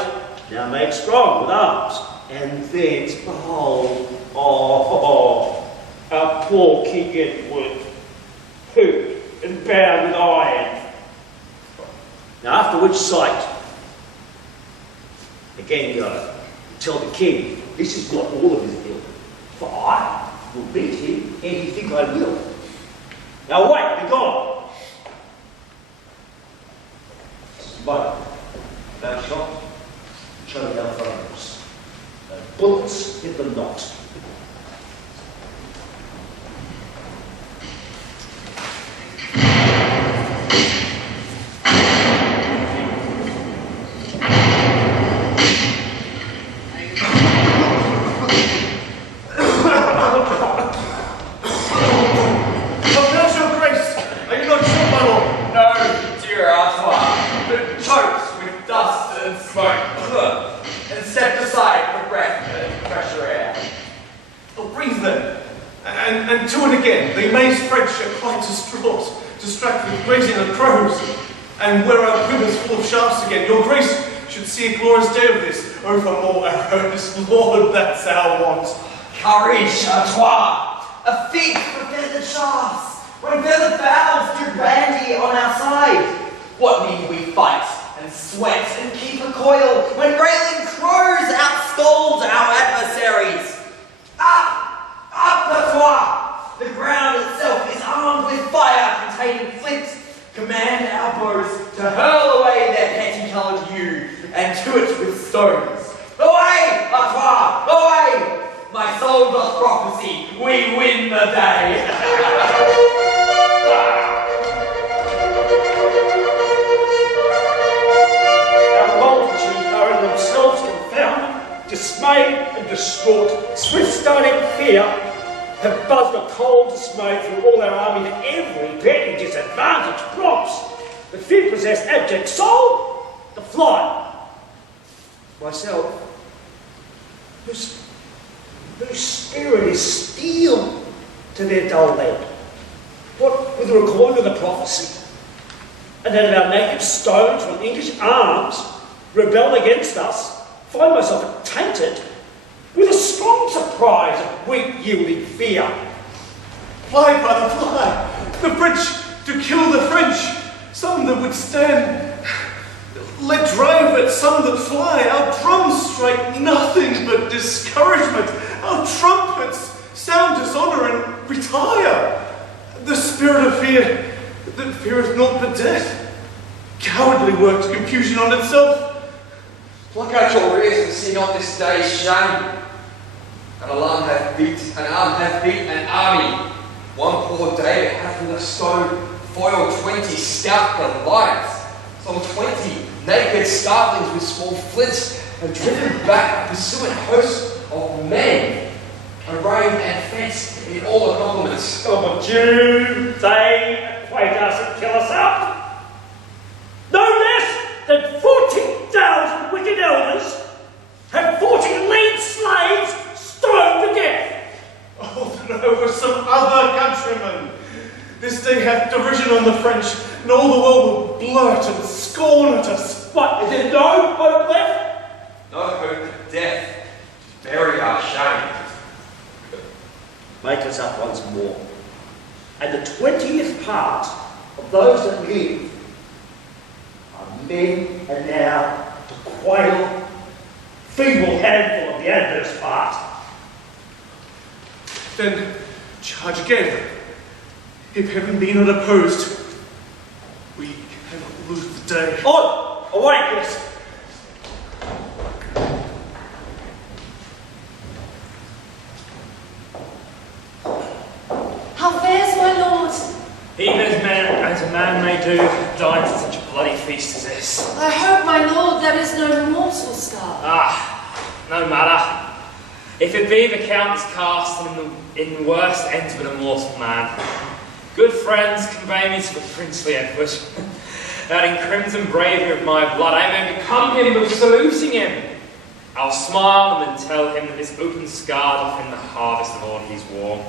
now made strong with arms, and thence behold, our poor King Edward, hooped and bound with iron. Now after which sight, again go, tell the king, this is not all of his ill, for I will beat him, and he think I will. Now wait, be gone. But thou shalt show thy foes, no bullets hit them not. And to it again, the amazed French are quite distracted with grazing of crows, and where our quivers full of shafts again. Your grace should see a glorious day of this. Oh, for more arrows, Lord, that's our want. Courage, à toi! A feat for feathered shafts, when feathered fowls do brandy on our side. What need we fight and sweat and keep a coil when railing crows outscold our adversaries? Patois! The ground itself is armed with fire containing flint. Command our bows to hurl away their petty-coloured yew and to it with stones. Away, Patois! Away! My soul doth prophecy, we win the day! Our multitude are in themselves confounded, dismayed and distraught, swift-starting fear, have buzzed a cold dismay through all our army that every petty disadvantage prompts the fear-possessed abject soul to fly. Myself, whose spirit is steel to their dull lead, what with the recording of the prophecy, and that of our native stones from English arms rebel against us, find myself tainted with a strong surprise of weak-yielding fear. Fly, brother, fly! The French to kill the French! Some that would stand, let drive at some that fly. Our drums strike nothing but discouragement. Our trumpets sound dishonour and retire. The spirit of fear that feareth not but death, cowardly works confusion on itself. Pluck out your ears and see not this day's shame. An alarm hath beat, an arm hath beat an army. One poor day hath with a stone foiled 20 stout Goliaths. Some 20 naked starlings with small flints have driven back a pursuing host of men, arrayed and fenced in all accompaniments. Oh, but do they acquaint us and kill us up? No less than 40,000 wicked elders have 40 lead slaves stoned to death. Oh, then over some other countrymen. This day hath derision on the French, and all the world will blurt and scorn at us. What, is there no hope left? No hope but death. Bury our shame. Make us up once more. And the 20th part of those that live are men and now to quail, feeble handful of the adverse part. Then charge again. If heaven be not opposed, we cannot lose the day. On! Away, yes! How fares my lord? Even as a man may do, died in such a bloody feast is this? I hope, my lord, there is no mortal scar. No matter. If it be the Count is cast in the worst ends with a mortal man, good friends convey me to the princely Edward, that in crimson bravery of my blood I may become him of saluting him. I'll smile and then tell him that this open scar doth in the harvest of all he's worn.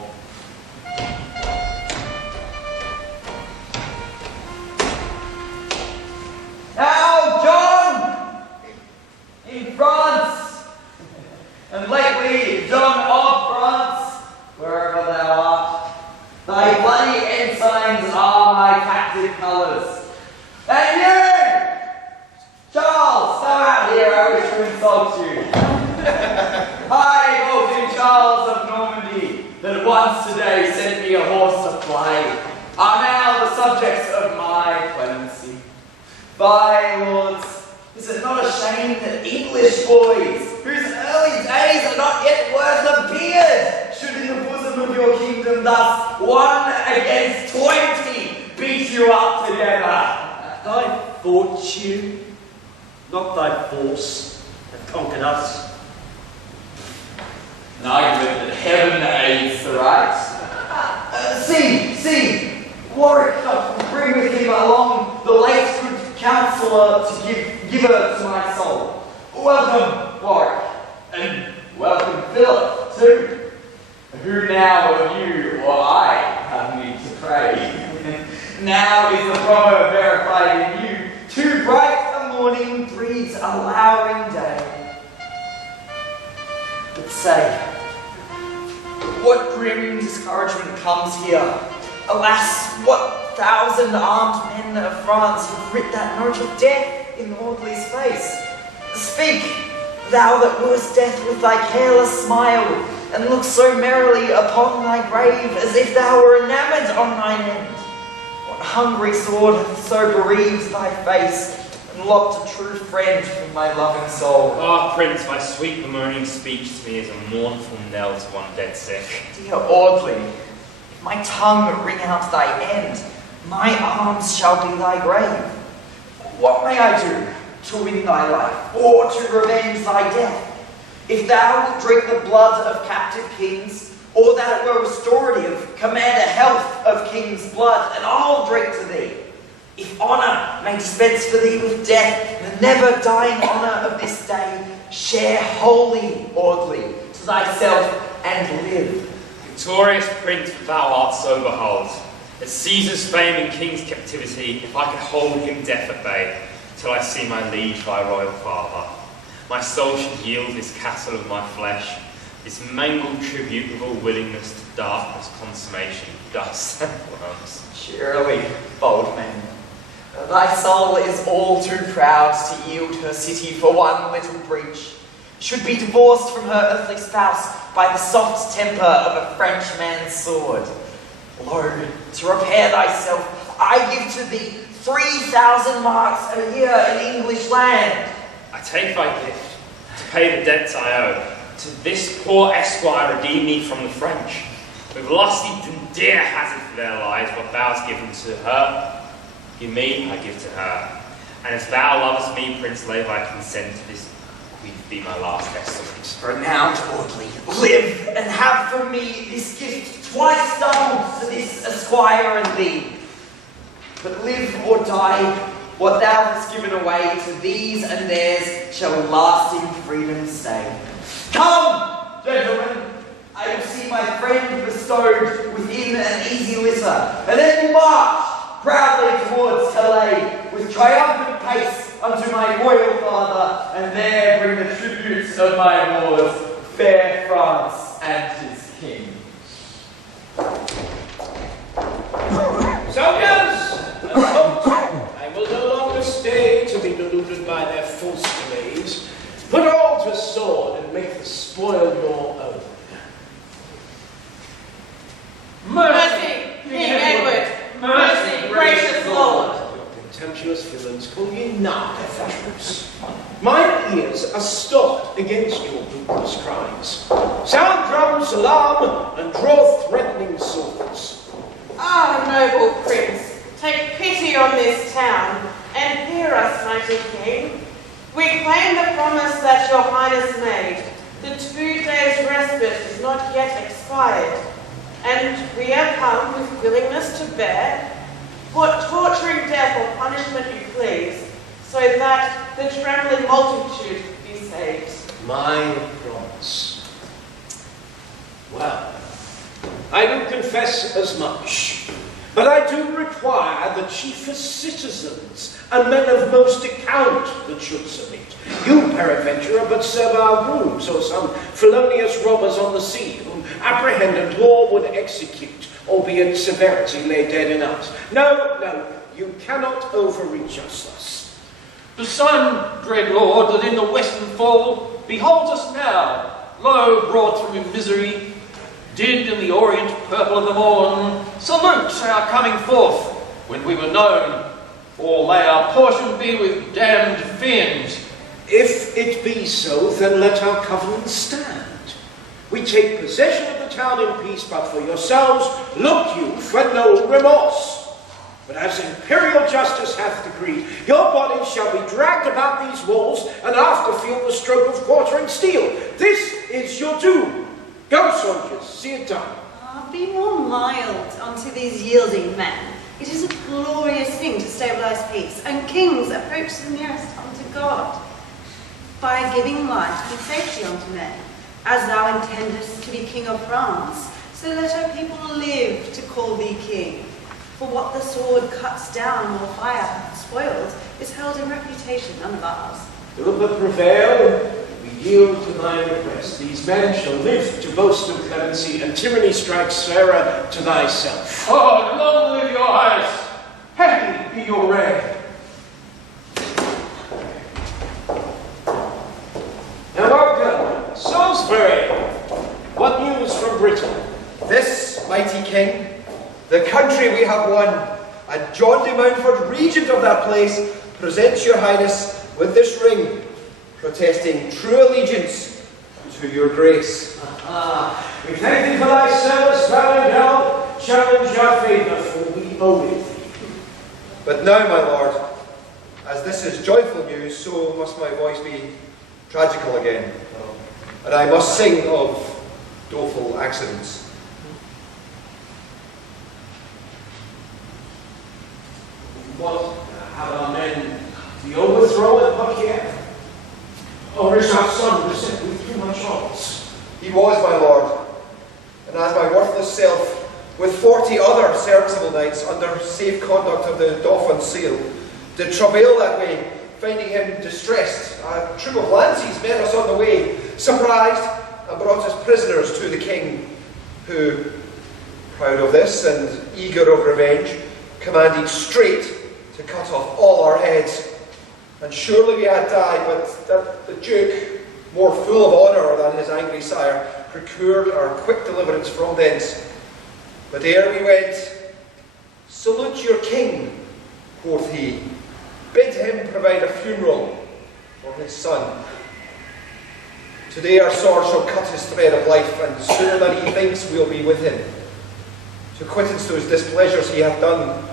Now, John! In France! And lately, John of France, wherever thou art, thy bloody ensigns are my captive colours. And you! Charles, come out here, I wish to insult you. I, Bolton Charles of Normandy, that once today sent me a horse to play, are now the subjects of my clemency. By lords, is it not a shame that English boys, whose early days are not yet worth a beard, should in the bosom of your kingdom thus 1 against 20 beat you up together? Thy fortune, not thy force, have conquered us. An argument that heaven aids the right. See, Warwick doth bring with him along the late good counsellor to give her to my soul. Welcome, Warwick, and welcome, Philip, too. Who now of you or I have need to pray? Now is the proverb verified in you. Too bright a morning breeds a lowering day. But say, what grim discouragement comes here? Alas, what 1,000 armed men of France have writ that note of death in Audley's face? Speak, thou that wooest death with thy careless smile, and look so merrily upon thy grave as if thou were enamoured on thine end. What hungry sword hath so bereaved thy face, and locked a true friend from my loving soul? Prince, thy sweet bemoaning speech to me is a mournful knell to one dead sick. Dear Audley, if my tongue ring out thy end, my arms shall be thy grave. What may I do to win thy life, or to revenge thy death? If thou wilt drink the blood of captive kings, or that it were restorative, command a health of king's blood, and I'll drink to thee. If honour may dispense for thee with death, the never dying honour of this day, share wholly, Audley, to thyself and live. Victorious Prince, thou art so behold. At Caesar's fame in king's captivity, if I could hold him death at bay, till I see my liege thy royal father, my soul should yield this castle of my flesh, this mangled tribute with all willingness to darkness, consummation, dust and worms. Surely, bold man, thy soul is all too proud to yield her city for one little breach, should be divorced from her earthly spouse by the soft temper of a French man's sword. Lo, to repair thyself, I give to thee 3,000 marks a year in English land. I take thy gift to pay the debts I owe. To this poor esquire redeem me from the French. With lusty and dear hazard for their lives, what thou hast given to her, give me, I give to her. And if thou lovest me, Prince, lay thy consent to this be my last testament. Renowned Audley, live and have from me this gift twice doubled to this esquire and thee. But live or die, what thou hast given away to these and theirs shall lasting freedom stay. Come, gentlemen, I will see my friend bestowed within an easy litter, and then we'll march proudly towards Calais with triumphant pace unto my royal father, and there bring the tributes of my wars, fair France and his king. Soldiers! I will no longer stay to be deluded by their false slaves. Put all to sword and make the spoil your own. Mercy, King Edward! Mercy, gracious Lord! Contemptuous villains, call ye not their troops. Mine ears are stopped against your bootless crimes. Sound drums, alarm, and draw threatening swords. Ah, noble prince, take pity on this town, and maintain the promise that your Highness made. The 2 days' respite is not yet expired, and we have come with willingness to bear what torturing death or punishment you please, so that the trembling multitude be saved. My promise. Well, I do confess as much, but I do require the chiefest citizens and men of most account that should submit. You, peradventure, but servile grooms, or some felonious robbers on the sea, whom apprehended law would execute, albeit severity lay dead in us. No, you cannot overreach us thus. The sun, dread lord, that in the western fall beholds us now, lo, brought through misery, did in the orient purple of the morn salute our coming forth when we were known, or may our portion be with damned fiends. If it be so, then let our covenant stand. We take possession of the town in peace, but for yourselves, look you for no remorse. But as imperial justice hath decreed, your bodies shall be dragged about these walls, and after feel the stroke of quartering steel. This is your doom. Go, soldiers, see it done. Be more mild unto these yielding men. It is a glorious thing to stabilize peace, and kings approach the nearest unto God by giving life and safety unto men, as thou intendest to be king of France. So let our people live to call thee king. For what the sword cuts down or fire hath spoiled is held in reputation none of ours. Philippa, prevail. We yield to thy request. These men shall live to boast of clemency, and tyranny strikes Sarah to thyself. Oh, long live your Highness! Happy be your reign. Now welcome, Salisbury. What news from Britain? This, mighty king, the country we have won, and John de Mountfort, regent of that place, presents your highness with this ring, protesting true allegiance to your grace. We thank thee for thy service, Valendale. Challenge our favour, for we owe it. But now, my lord, as this is joyful news, so must my voice be tragical again, and I must sing of doleful accidents. What have our men the overthrow at Buckingham? Or is our son beset with too much odds? He was, my lord, and as my worthless self, with 40 other serviceable knights under safe conduct of the Dauphin seal, did travail that way, finding him distressed. A troop of lances met us on the way, surprised, and brought us prisoners to the king, who, proud of this and eager of revenge, commanded straight to cut off all our heads. And surely we had died, but that the Duke, more full of honour than his angry sire, procured our quick deliverance from thence. But ere we went, salute your king, quoth he. Bid him provide a funeral for his son. Today our sword shall cut his thread of life, and sooner than he thinks we'll be with him, to quittance to his displeasures he hath done.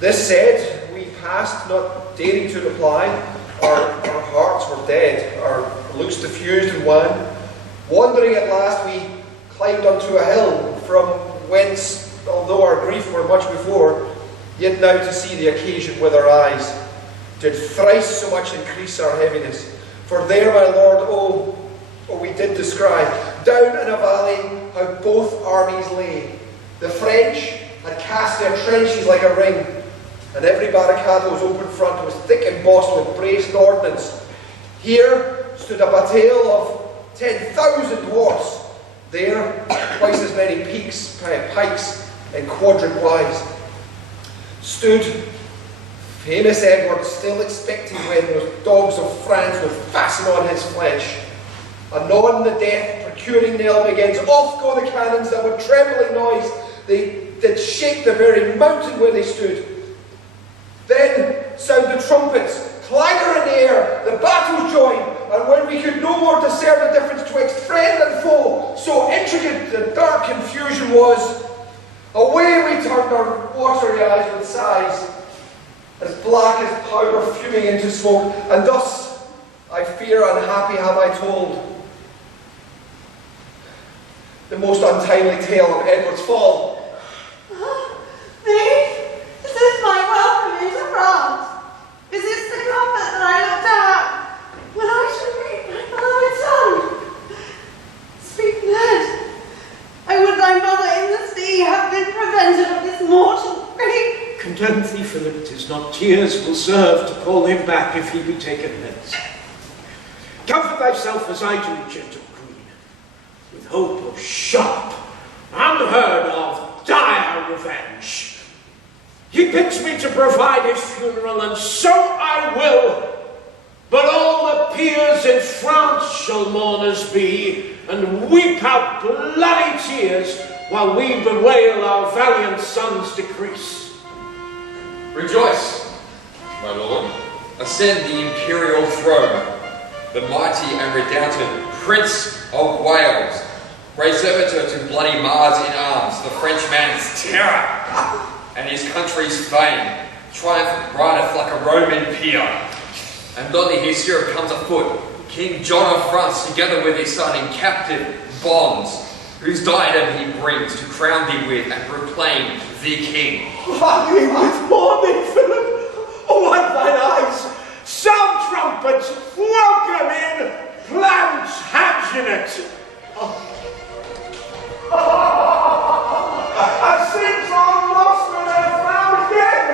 This said, we passed, not daring to reply. Our hearts were dead, our looks diffused and wan. Wandering at last, we climbed unto a hill, from whence, although our grief were much before, yet now to see the occasion with our eyes, did thrice so much increase our heaviness. For there, my lord, oh, we did descry, down in a valley, how both armies lay. The French had cast their trenches like a ring, and every barricado's open front was thick embossed with braced ordnance. Here stood a battail of 10,000 horse. There, twice as many pikes and quadrant wise. Stood famous Edward, still expecting when those dogs of France would fasten on his flesh. Anon the death procuring knell begins. Off go the cannons that with trembling noise they did shake the very mountain where they stood. Then sound the trumpets, clangor in the air, the battles join, and when we could no more discern the difference twixt friend and foe, so intricate the dark confusion was, away we turned our watery eyes with sighs, as black as powder fuming into smoke, and thus I fear unhappy have I told the most untimely tale of Edward's fall. This is my welcome into France. Is this the comfort that I looked at when I should meet my beloved son? Sweet Ned, I would thy mother in the sea have been prevented of this mortal grief. Content thee, Philip, 'tis not tears will serve to call him back if he be taken hence. Comfort thyself as I do, gentle queen, with hope of sharp, unheard of, dire revenge. He bids me to provide his funeral, and so I will. But all the peers in France shall mourners be, and weep out bloody tears, while we bewail our valiant son's decrease. Rejoice, my lord. Ascend the imperial throne. The mighty and redoubted Prince of Wales, great servitor to bloody Mars in arms, the Frenchman's terror, and his country's fame, triumphant rideth like a Roman peer. And only his hero comes afoot, King John of France, together with his son in captive bonds, whose diadem he brings to crown thee with and proclaim thee king. Are we with mourning, Philip? Oh, wipe thine eyes! Sound trumpets, welcome in Plantagenet! As sins are lost when they're found again!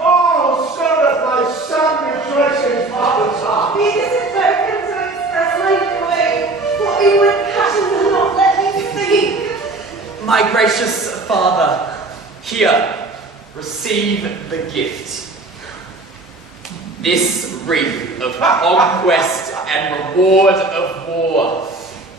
Oh, so that thy son rejoice in his father's heart! Be this a token to express my joy, for inward passion will not let me speak. My gracious father, here, receive the gift. This wreath of conquest and reward of war.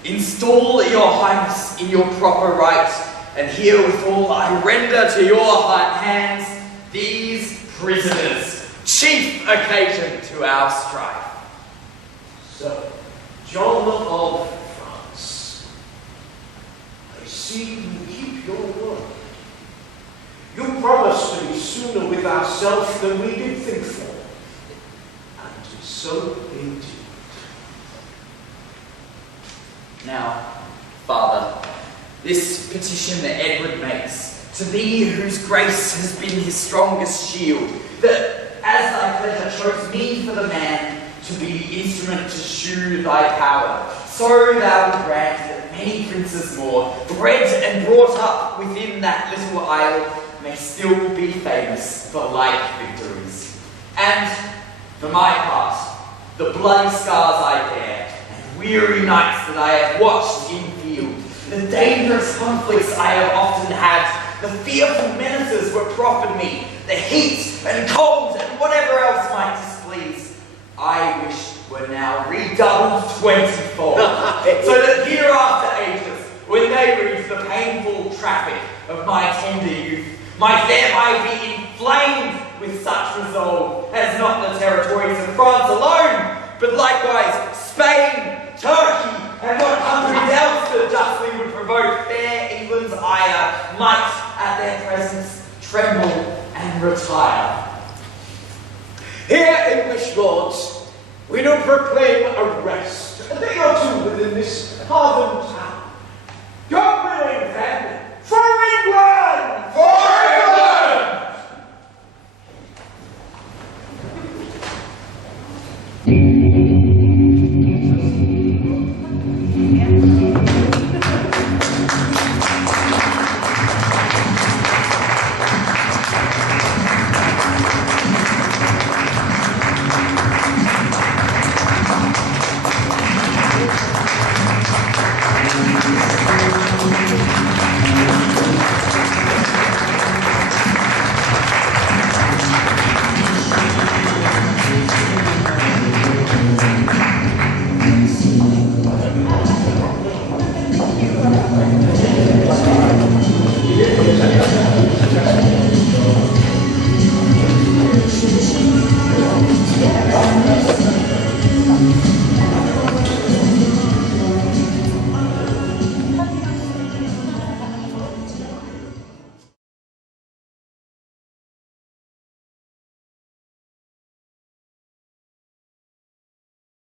Install your highness in your proper right, and herewithal I render to your hands these prisoners, chief occasion to our strife. So, John of France, I see you keep your word. You promised to be sooner with ourselves than we did think for. And so indeed. Now, Father, this petition that Edward makes, to thee whose grace has been his strongest shield, that as thy pleasure chose me for the man to be the instrument to shew thy power, so thou wilt grant that many princes more, bred and brought up within that little isle, may still be famous for like victories. And, for my part, the bloody scars I bear, and weary nights that I have watched in field, the dangerous conflicts I have often had, the fearful menaces were proffered me, the heat and cold and whatever else might displease, I wish were now redoubled 20-fold, so that hereafter ages, when they read the painful traffic of my tender youth, might thereby be inflamed with such resolve as not the territories of France alone, but likewise Spain, Turkey, and what countries else that justly would provoke fair England's ire might at their presence tremble and retire. Here, English lords, we do proclaim a rest, a day or two within this hardened town. God willing, then, for England! For England!